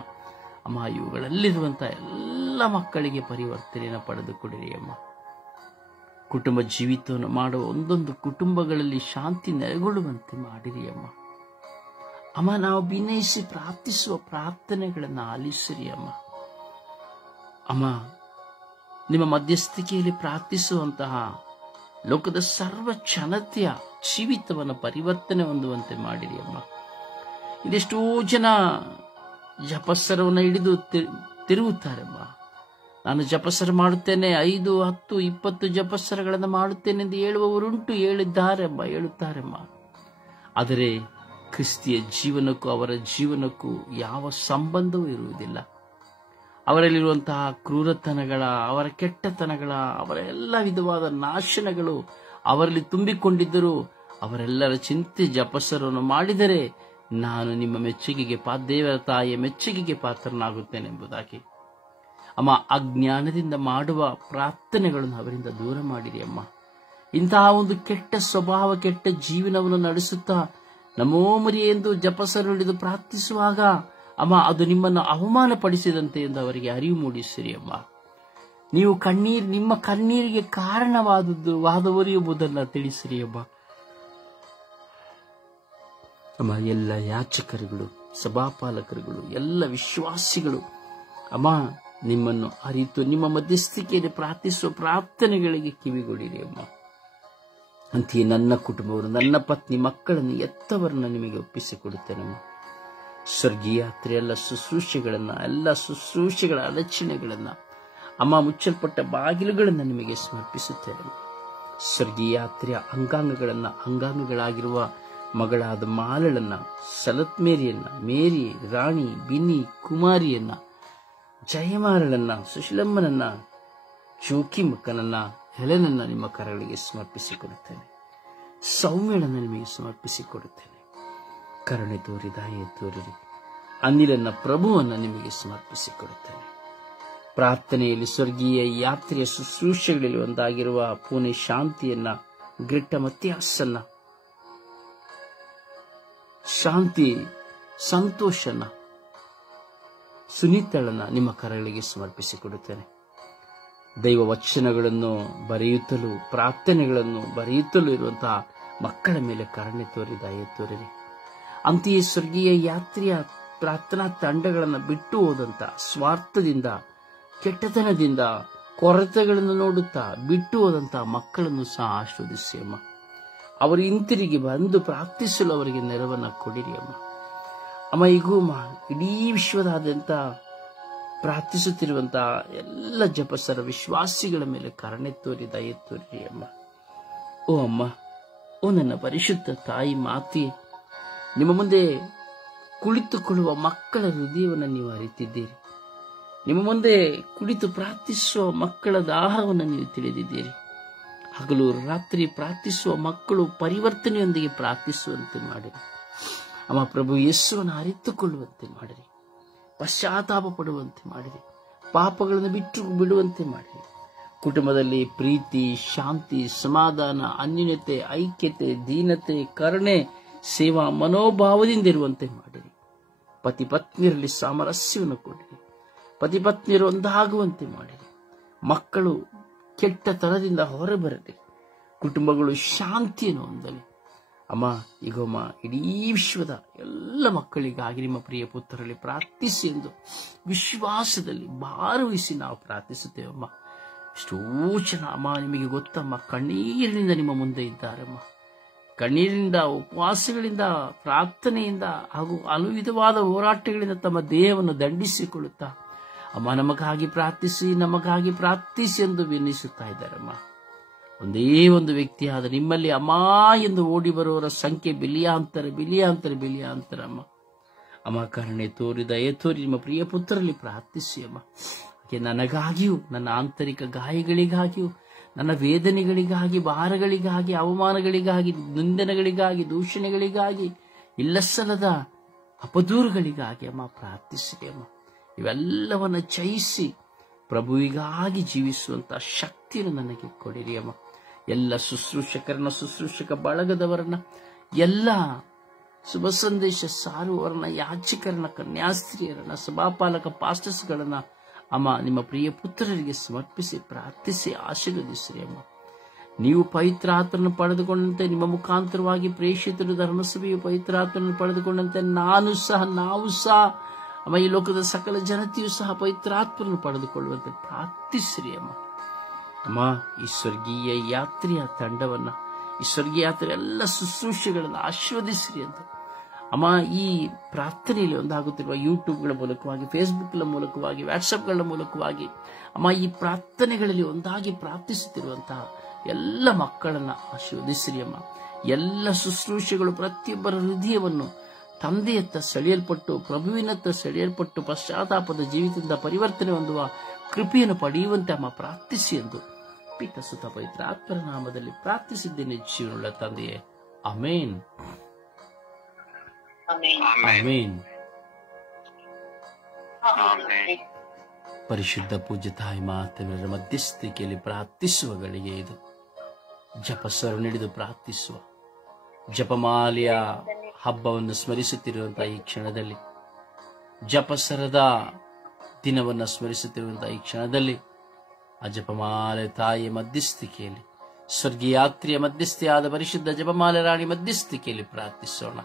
ಅಮ್ಮ, ಇವುಗಳಲ್ಲಿರುವಂತಹ ಎಲ್ಲ ಮಕ್ಕಳಿಗೆ ಪರಿವರ್ತನೆಯನ್ನು ಪಡೆದುಕೊಡಿರಿ ಅಮ್ಮ. ಕುಟುಂಬ ಜೀವಿತವನ್ನು ಮಾಡುವ ಒಂದೊಂದು ಕುಟುಂಬಗಳಲ್ಲಿ ಶಾಂತಿ ನೆಲೆಗೊಳ್ಳುವಂತೆ ಮಾಡಿರಿ ಅಮ್ಮ. ಅಮ್ಮ, ನಾವು ವಿನಯಿಸಿ ಪ್ರಾರ್ಥಿಸುವ ಪ್ರಾರ್ಥನೆಗಳನ್ನು ಆಲಿಸಿರಿ ಅಮ್ಮ. ಅಮ್ಮ, ನಿಮ್ಮ ಮಧ್ಯಸ್ಥಿಕೆಯಲ್ಲಿ ಪ್ರಾರ್ಥಿಸುವಂತಹ ಲೋಕದ ಸರ್ವ ಜನತೆಯ ಜೀವಿತವನ್ನು ಪರಿವರ್ತನೆ ಹೊಂದುವಂತೆ ಮಾಡಿರಿ ಅಮ್ಮ. ಇದೆಷ್ಟೋ ಜನ ಜಪಸರವನ್ನು ಹಿಡಿದು ತಿರುಗುತ್ತಾರಮ್ಮ. ನಾನು ಜಪಸರ ಮಾಡುತ್ತೇನೆ, 5, 10, 20 ಜಪಸರಗಳನ್ನು ಮಾಡುತ್ತೇನೆ ಎಂದು ಹೇಳುವವರುಂಟು, ಹೇಳುತ್ತಾರಮ್ಮ. ಆದರೆ ಕ್ರಿಸ್ತಿಯ ಜೀವನಕ್ಕೂ ಅವರ ಜೀವನಕ್ಕೂ ಯಾವ ಸಂಬಂಧವೂ ಇರುವುದಿಲ್ಲ. ಅವರಲ್ಲಿರುವಂತಹ ಕ್ರೂರತನಗಳ, ಅವರ ಕೆಟ್ಟತನಗಳ, ಅವರ ಎಲ್ಲ ವಿಧವಾದ ನಾಶನಗಳು ಅವರಲ್ಲಿ ತುಂಬಿಕೊಂಡಿದ್ದರೂ ಅವರೆಲ್ಲರ ಚಿಂತೆ ಜಪಸರವನ್ನು ಮಾಡಿದರೆ ನಾನು ನಿಮ್ಮ ಮೆಚ್ಚುಗೆಗೆ, ದೇವರ ತಾಯಿಯ ಮೆಚ್ಚುಗೆಗೆ ಪಾತ್ರನಾಗುತ್ತೇನೆ ಎಂಬುದಾಗಿ ಅಮ್ಮ. ಅಜ್ಞಾನದಿಂದ ಮಾಡುವ ಪ್ರಾರ್ಥನೆಗಳನ್ನು ಅವರಿಂದ ದೂರ ಮಾಡಿರಿ ಅಮ್ಮ. ಇಂತಹ ಒಂದು ಕೆಟ್ಟ ಸ್ವಭಾವ, ಕೆಟ್ಟ ಜೀವನವನ್ನು ನಡೆಸುತ್ತಾ ನಮೋ ಮರಿಯೇ ಎಂದು ಜಪಸರ ಹಿಡಿದು ಪ್ರಾರ್ಥಿಸುವಾಗ ಅಮ್ಮ, ಅದು ನಿಮ್ಮನ್ನು ಅವಮಾನಪಡಿಸಿದಂತೆ ಎಂದು ಅವರಿಗೆ ಅರಿವು ಮೂಡಿಸಿರಿ ಅಮ್ಮ. ನೀವು ನಿಮ್ಮ ಕಣ್ಣೀರಿಗೆ ಕಾರಣವಾದವರು ಎಂಬುದನ್ನು ತಿಳಿಸಿರಿ ಅಮ್ಮ. ಅಮ್ಮ, ಎಲ್ಲ ಯಾಚಕರುಗಳು, ಸಭಾಪಾಲಕರುಗಳು, ಎಲ್ಲ ವಿಶ್ವಾಸಿಗಳು ಅಮ್ಮ, ನಿಮ್ಮನ್ನು ಅರಿತು ನಿಮ್ಮ ಮಧ್ಯಸ್ಥಿಕೆಯಲ್ಲಿ ಪ್ರಾರ್ಥಿಸುವ ಪ್ರಾರ್ಥನೆಗಳಿಗೆ ಕಿವಿಗೊಡಿರಿ ಅಮ್ಮ. ಅಂತೆಯೇ ನನ್ನ ಕುಟುಂಬವರು, ನನ್ನ ಪತ್ನಿ, ಮಕ್ಕಳನ್ನು, ಎತ್ತವರನ್ನು ನಿಮಗೆ ಒಪ್ಪಿಸಿಕೊಡುತ್ತೇನಮ್ಮ. ಸ್ವರ್ಗೀಯ ಯಾತ್ರೆ ಎಲ್ಲ ಶುಶ್ರೂಷೆಗಳ ಅಡಚಣೆಗಳನ್ನು ಅಮ್ಮ, ಮುಚ್ಚಲ್ಪಟ್ಟ ಬಾಗಿಲುಗಳನ್ನು ನಿಮಗೆ ಸಮರ್ಪಿಸುತ್ತೇನೆ. ಸ್ವರ್ಗೀಯ ಯಾತ್ರೆಯ ಅಂಗಾಂಗಗಳಾಗಿರುವ ಮಗಳಾದ ಮಾಲಳನ್ನ, ಸಲತ್ಮೇರಿಯನ್ನ, ಮೇರಿ, ರಾಣಿ, ಬಿನಿ, ಕುಮಾರಿಯನ್ನ, ಜಯಮಾರಳನ್ನ, ಸುಶೀಲಮ್ಮನನ್ನ, ಜೋಕಿಮಕ್ಕನನ್ನ, ಹೆಲೆನನ್ನ ನಿಮ್ಮ ಕರಗಳಿಗೆ ಸಮರ್ಪಿಸಿಕೊಡುತ್ತೇನೆ. ಸೌಮ್ಯಳನ್ನು ನಿಮಗೆ ಸಮರ್ಪಿಸಿಕೊಡುತ್ತೇನೆ. ಕರುಣೆ ತೋರಿ, ದಯೆ ತೋರಿರಿ. ಅನಿಲನ್ನ, ಪ್ರಭುವನ್ನ ನಿಮಗೆ ಸಮರ್ಪಿಸಿಕೊಡುತ್ತೇನೆ. ಪ್ರಾರ್ಥನೆಯಲ್ಲಿ ಸ್ವರ್ಗೀಯ ಯಾತ್ರೆಯ ಶುಶ್ರೂಷೆಗಳಲ್ಲಿ ಒಂದಾಗಿರುವ ಪುಣೆ ಶಾಂತಿಯನ್ನ, ಗ್ರಿಟ್ಟ ಮತ್ಯಾಸನ್ನ, ಶಾಂತಿ, ಸಂತೋಷನ, ಸುನೀತಳನ್ನ ನಿಮ್ಮ ಕರಗಳಿಗೆ ಸಮರ್ಪಿಸಿಕೊಡುತ್ತೇನೆ. ದೈವ ವಚನಗಳನ್ನು ಬರೆಯುತ್ತಲೂ, ಪ್ರಾರ್ಥನೆಗಳನ್ನು ಬರೆಯುತ್ತಲೂ ಇರುವಂತಹ ಮಕ್ಕಳ ಮೇಲೆ ಕರುಣೆ ತೋರಿ, ದಯೆ ತೋರಿರಿ. ಅಂತೆಯೇ ಸ್ವರ್ಗೀಯ ಯಾತ್ರೆಯ ಪ್ರಾರ್ಥನಾ ತಂಡಗಳನ್ನು ಬಿಟ್ಟು ಹೋದಂತ, ಸ್ವಾರ್ಥದಿಂದ, ಕೆಟ್ಟತನದಿಂದ, ಕೊರತೆಗಳನ್ನು ನೋಡುತ್ತಾ ಬಿಟ್ಟು ಹೋದಂತಹ ಮಕ್ಕಳನ್ನು ಸಹ ಆಶೀರ್ವದಿಸಿ ಅಮ್ಮ. ಅವರು ಹಿಂತಿರುಗಿ ಬಂದು ಪ್ರಾರ್ಥಿಸಲು ಅವರಿಗೆ ನೆರವನ್ನು ಕೊಡಿರಿ ಅಮ್ಮ. ಅಮ್ಮ, ಈಗೂ ಇಡೀ ವಿಶ್ವದಾದ್ಯಂತ ಪ್ರಾರ್ಥಿಸುತ್ತಿರುವಂತಹ ಎಲ್ಲ ಜಪಸರ ವಿಶ್ವಾಸಿಗಳ ಮೇಲೆ ಕರುಣೆ ತೋರಿ, ದಯೆ ತೋರಿರಿ ಅಮ್ಮ. ಓ ಅಮ್ಮ, ಓ ನನ್ನ ಪರಿಶುದ್ಧ ತಾಯಿ ಮಾತೆಯೇ, ನಿಮ್ಮ ಮುಂದೆ ಕುಳಿತುಕೊಳ್ಳುವ ಮಕ್ಕಳ ಹೃದಯವನ್ನು ನೀವು ಅರಿತಿದ್ದೀರಿ. ನಿಮ್ಮ ಮುಂದೆ ಕುಳಿತು ಪ್ರಾರ್ಥಿಸುವ ಮಕ್ಕಳ ದಾಹವನ್ನು ನೀವು ತಿಳಿದಿದ್ದೀರಿ. ಹಗಲು ರಾತ್ರಿ ಪ್ರಾರ್ಥಿಸುವ ಮಕ್ಕಳು ಪರಿವರ್ತನೆಯೊಂದಿಗೆ ಪ್ರಾರ್ಥಿಸುವಂತೆ ಮಾಡಿರಿ ಅಮ್ಮ. ಪ್ರಭು ಯೇಸುವನ್ನು ಅರಿತುಕೊಳ್ಳುವಂತೆ ಮಾಡಿರಿ. ಪಶ್ಚಾತ್ತಾಪ ಪಡುವಂತೆ ಮಾಡಿರಿ. ಪಾಪಗಳನ್ನು ಬಿಡುವಂತೆ ಮಾಡಿರಿ. ಕುಟುಂಬದಲ್ಲಿ ಪ್ರೀತಿ, ಶಾಂತಿ, ಸಮಾಧಾನ, ಅನ್ಯೋನ್ಯತೆ, ಐಕ್ಯತೆ, ದೀನತೆ, ಕರುಣೆ, ಸೇವಾ ಮನೋಭಾವದಿಂದ ಇರುವಂತೆ ಮಾಡಿರಿ. ಪತಿ ಪತ್ನಿಯರಲ್ಲಿ ಸಾಮರಸ್ಯವನ್ನು ಕೊಡಿರಿ. ಪತಿ ಪತ್ನಿಯರು ಒಂದಾಗುವಂತೆ ಮಾಡಿರಿ. ಮಕ್ಕಳು ಕೆಟ್ಟತನದಿಂದ ಹೊರಬರಲಿ. ಕುಟುಂಬಗಳು ಶಾಂತಿಯನ್ನು ಹೊಂದಲಿ ಅಮ್ಮ ಈಗಮ್ಮ ಇಡೀ ವಿಶ್ವದ ಎಲ್ಲ ಮಕ್ಕಳಿಗಾಗಿ ನಿಮ್ಮ ಪ್ರಿಯ ಪುತ್ರರಲ್ಲಿ ಪ್ರಾರ್ಥಿಸಿ ಎಂದು ವಿಶ್ವಾಸದಲ್ಲಿ ಭಾರವಹಿಸಿ ನಾವು ಪ್ರಾರ್ಥಿಸುತ್ತೇವಮ್ಮ. ಎಷ್ಟೋ ಜನ ಅಮ್ಮ ನಿಮಗೆ ಗೊತ್ತಮ್ಮ, ಕಣ್ಣೀರಿನಿಂದ ನಿಮ್ಮ ಮುಂದೆ ಇದ್ದಾರಮ್ಮ. ಕಣ್ಣೀರಿನಿಂದ, ಉಪವಾಸಗಳಿಂದ, ಪ್ರಾರ್ಥನೆಯಿಂದ ಹಾಗೂ ಹಲವು ವಿಧವಾದ ಹೋರಾಟಗಳಿಂದ ತಮ್ಮ ದೇಹವನ್ನು ದಂಡಿಸಿಕೊಳ್ಳುತ್ತಾ ಅಮ್ಮ ನಮಗಾಗಿ ಪ್ರಾರ್ಥಿಸಿ ಎಂದು ವಿನಿಸುತ್ತಾ ಇದ್ದಾರಮ್ಮ. ಒಂದೇ ಒಂದು ವ್ಯಕ್ತಿಯಾದ ನಿಮ್ಮಲ್ಲಿ ಅಮ್ಮ ಎಂದು ಓಡಿ ಬರುವವರ ಸಂಖ್ಯೆ ಬಿಲಿಯಾಂತರ ಅಮ್ಮ. ಅಮ್ಮ ಕರುಣೆ ತೋರಿ ದಯೆ ತೋರಿ ನಿಮ್ಮ ಪ್ರಿಯ ಪುತ್ರರಲ್ಲಿ ಪ್ರಾರ್ಥಿಸಿ ಅಮ್ಮ. ನನಗಾಗಿಯೂ, ನನ್ನ ಆಂತರಿಕ ಗಾಯಗಳಿಗಾಗಿಯೂ, ನನ್ನ ವೇದನೆಗಳಿಗಾಗಿ, ಭಾರಗಳಿಗಾಗಿ, ಅವಮಾನಗಳಿಗಾಗಿ, ನಿಂದನೆಗಳಿಗಾಗಿ, ದೂಷಣೆಗಳಿಗಾಗಿ, ಇಲ್ಲಸಲ್ಲದ ಅಪದೂರುಗಳಿಗಾಗಿ ಅಮ್ಮ ಪ್ರಾರ್ಥಿಸಿ ಅಮ್ಮ. ಇವೆಲ್ಲವನ್ನ ಜಯಿಸಿ ಪ್ರಭುವಿಗಾಗಿ ಜೀವಿಸುವಂತ ಶಕ್ತಿಯನ್ನು ನನಗೆ ಕೊಡಿರಿ ಅಮ್ಮ. ಎಲ್ಲ ಶುಶ್ರೂಷಕ ಬಳಗದವರನ್ನ, ಎಲ್ಲ ಶುಭ ಸಂದೇಶ ಸಾರುವವರನ್ನ, ಯಾಚಕರನ್ನ, ಕನ್ಯಾಸ್ತ್ರೀಯರನ್ನ, ಸಭಾಪಾಲಕ ಪಾಸ್ಟರ್ಸ್ಗಳನ್ನ ಅಮ್ಮ ನಿಮ್ಮ ಪ್ರಿಯ ಪುತ್ರರಿಗೆ ಸಮರ್ಪಿಸಿ ಪ್ರಾರ್ಥಿಸಿ ಆಶೀರ್ವದಿಸಿರಿ ಅಮ್ಮ. ನೀವು ಪವಿತ್ರಾತ್ಮರನ್ನು ಪಡೆದುಕೊಂಡಂತೆ, ನಿಮ್ಮ ಮುಖಾಂತರವಾಗಿ ಪ್ರೇಷಿತರು ಧರ್ಮಸಭೆಯು ಪವಿತ್ರಾತ್ಮರನ್ನು ಪಡೆದುಕೊಂಡಂತೆ ನಾವು ಸಹ ಅಮ್ಮ ಈ ಲೋಕದ ಸಕಲ ಜನತೆಯೂ ಸಹ ಪವಿತ್ರಾತ್ಮರನ್ನು ಪಡೆದುಕೊಳ್ಳುವಂತೆ ಪ್ರಾರ್ಥಿಸಿರಿ ಅಮ್ಮ. ಅಮ್ಮ ಈ ಸ್ವರ್ಗೀಯ ಯಾತ್ರೆಯ ತಂಡವನ್ನ, ಈ ಸ್ವರ್ಗೀಯ ಯಾತ್ರೆ ಎಲ್ಲ ಶುಶ್ರೂಷೆಗಳನ್ನು ಆಶೀರ್ವದಿಸಿರಿ ಅಂತ ಅಮ್ಮ. ಈ ಪ್ರಾರ್ಥನೆಯಲ್ಲಿ ಒಂದಾಗುತ್ತಿರುವ ಯೂಟ್ಯೂಬ್ಗಳ ಮೂಲಕವಾಗಿ, ಫೇಸ್ಬುಕ್ಗಳ ಮೂಲಕವಾಗಿ, ವಾಟ್ಸಪ್ಗಳ ಮೂಲಕವಾಗಿ ಅಮ್ಮ ಈ ಪ್ರಾರ್ಥನೆಗಳಲ್ಲಿ ಒಂದಾಗಿ ಪ್ರಾರ್ಥಿಸುತ್ತಿರುವಂತಹ ಎಲ್ಲ ಮಕ್ಕಳನ್ನ ಆಶೀರ್ವದಿಸಿರಿ ಅಮ್ಮ. ಎಲ್ಲ ಶುಶ್ರೂಷೆಗಳು ಪ್ರತಿಯೊಬ್ಬರ ಹೃದಯವನ್ನು ತಂದೆಯತ್ತ ಸೆಳೆಯಲ್ಪಟ್ಟು, ಪ್ರಭುವಿನತ್ತ ಸೆಳೆಯಲ್ಪಟ್ಟು, ಪಶ್ಚಾತ್ತಾಪದ ಜೀವಿತದಿಂದ ಪರಿವರ್ತನೆ ಹೊಂದುವ ಕೃಪೆಯನ್ನು ಪಡೆಯುವಂತೆ ಅಮ್ಮ ಪ್ರಾರ್ಥಿಸಿ ಎಂದು ಪಿತ ಸುತ ಪವಿತ್ರ ಆತ್ಮರ ನಾಮದಲ್ಲಿ ಪ್ರಾರ್ಥಿಸಿದ್ದೇನೆ ಜೀವನವುಳ್ಳ ತಂದೆಯೇ, ಆಮೇನ್. ಆಮೇನ್. ಪರಿಶುದ್ಧ ಪೂಜ್ಯ ತಾಯಿ ಮಾತೆಯರ ಮಧ್ಯಸ್ಥಿಕೆಯಲ್ಲಿ ಪ್ರಾರ್ಥಿಸುವ ಗಳಿಗೆ ಇದು. ಜಪಸ್ವರ ಹಿಡಿದು ಪ್ರಾರ್ಥಿಸುವ, ಜಪಮಾಲೆಯ ಹಬ್ಬವನ್ನು ಸ್ಮರಿಸುತ್ತಿರುವಂತಹ ಈ ಕ್ಷಣದಲ್ಲಿ, ಜಪಸರದ ದಿನವನ್ನು ಸ್ಮರಿಸುತ್ತಿರುವಂತಹ ಈ ಕ್ಷಣದಲ್ಲಿ, ಆ ಜಪಮಾಲೆ ತಾಯಿಯ ಮಧ್ಯಸ್ಥಿಕೆಯಲ್ಲಿ, ಸ್ವರ್ಗೀಯ ಯಾತ್ರೆಯ ಮಧ್ಯಸ್ಥೆಯಾದ ಪರಿಶುದ್ಧ ಜಪಮಾಲೆ ರಾಣಿ ಮಧ್ಯಸ್ಥಿಕೆಯಲ್ಲಿ ಪ್ರಾರ್ಥಿಸೋಣ.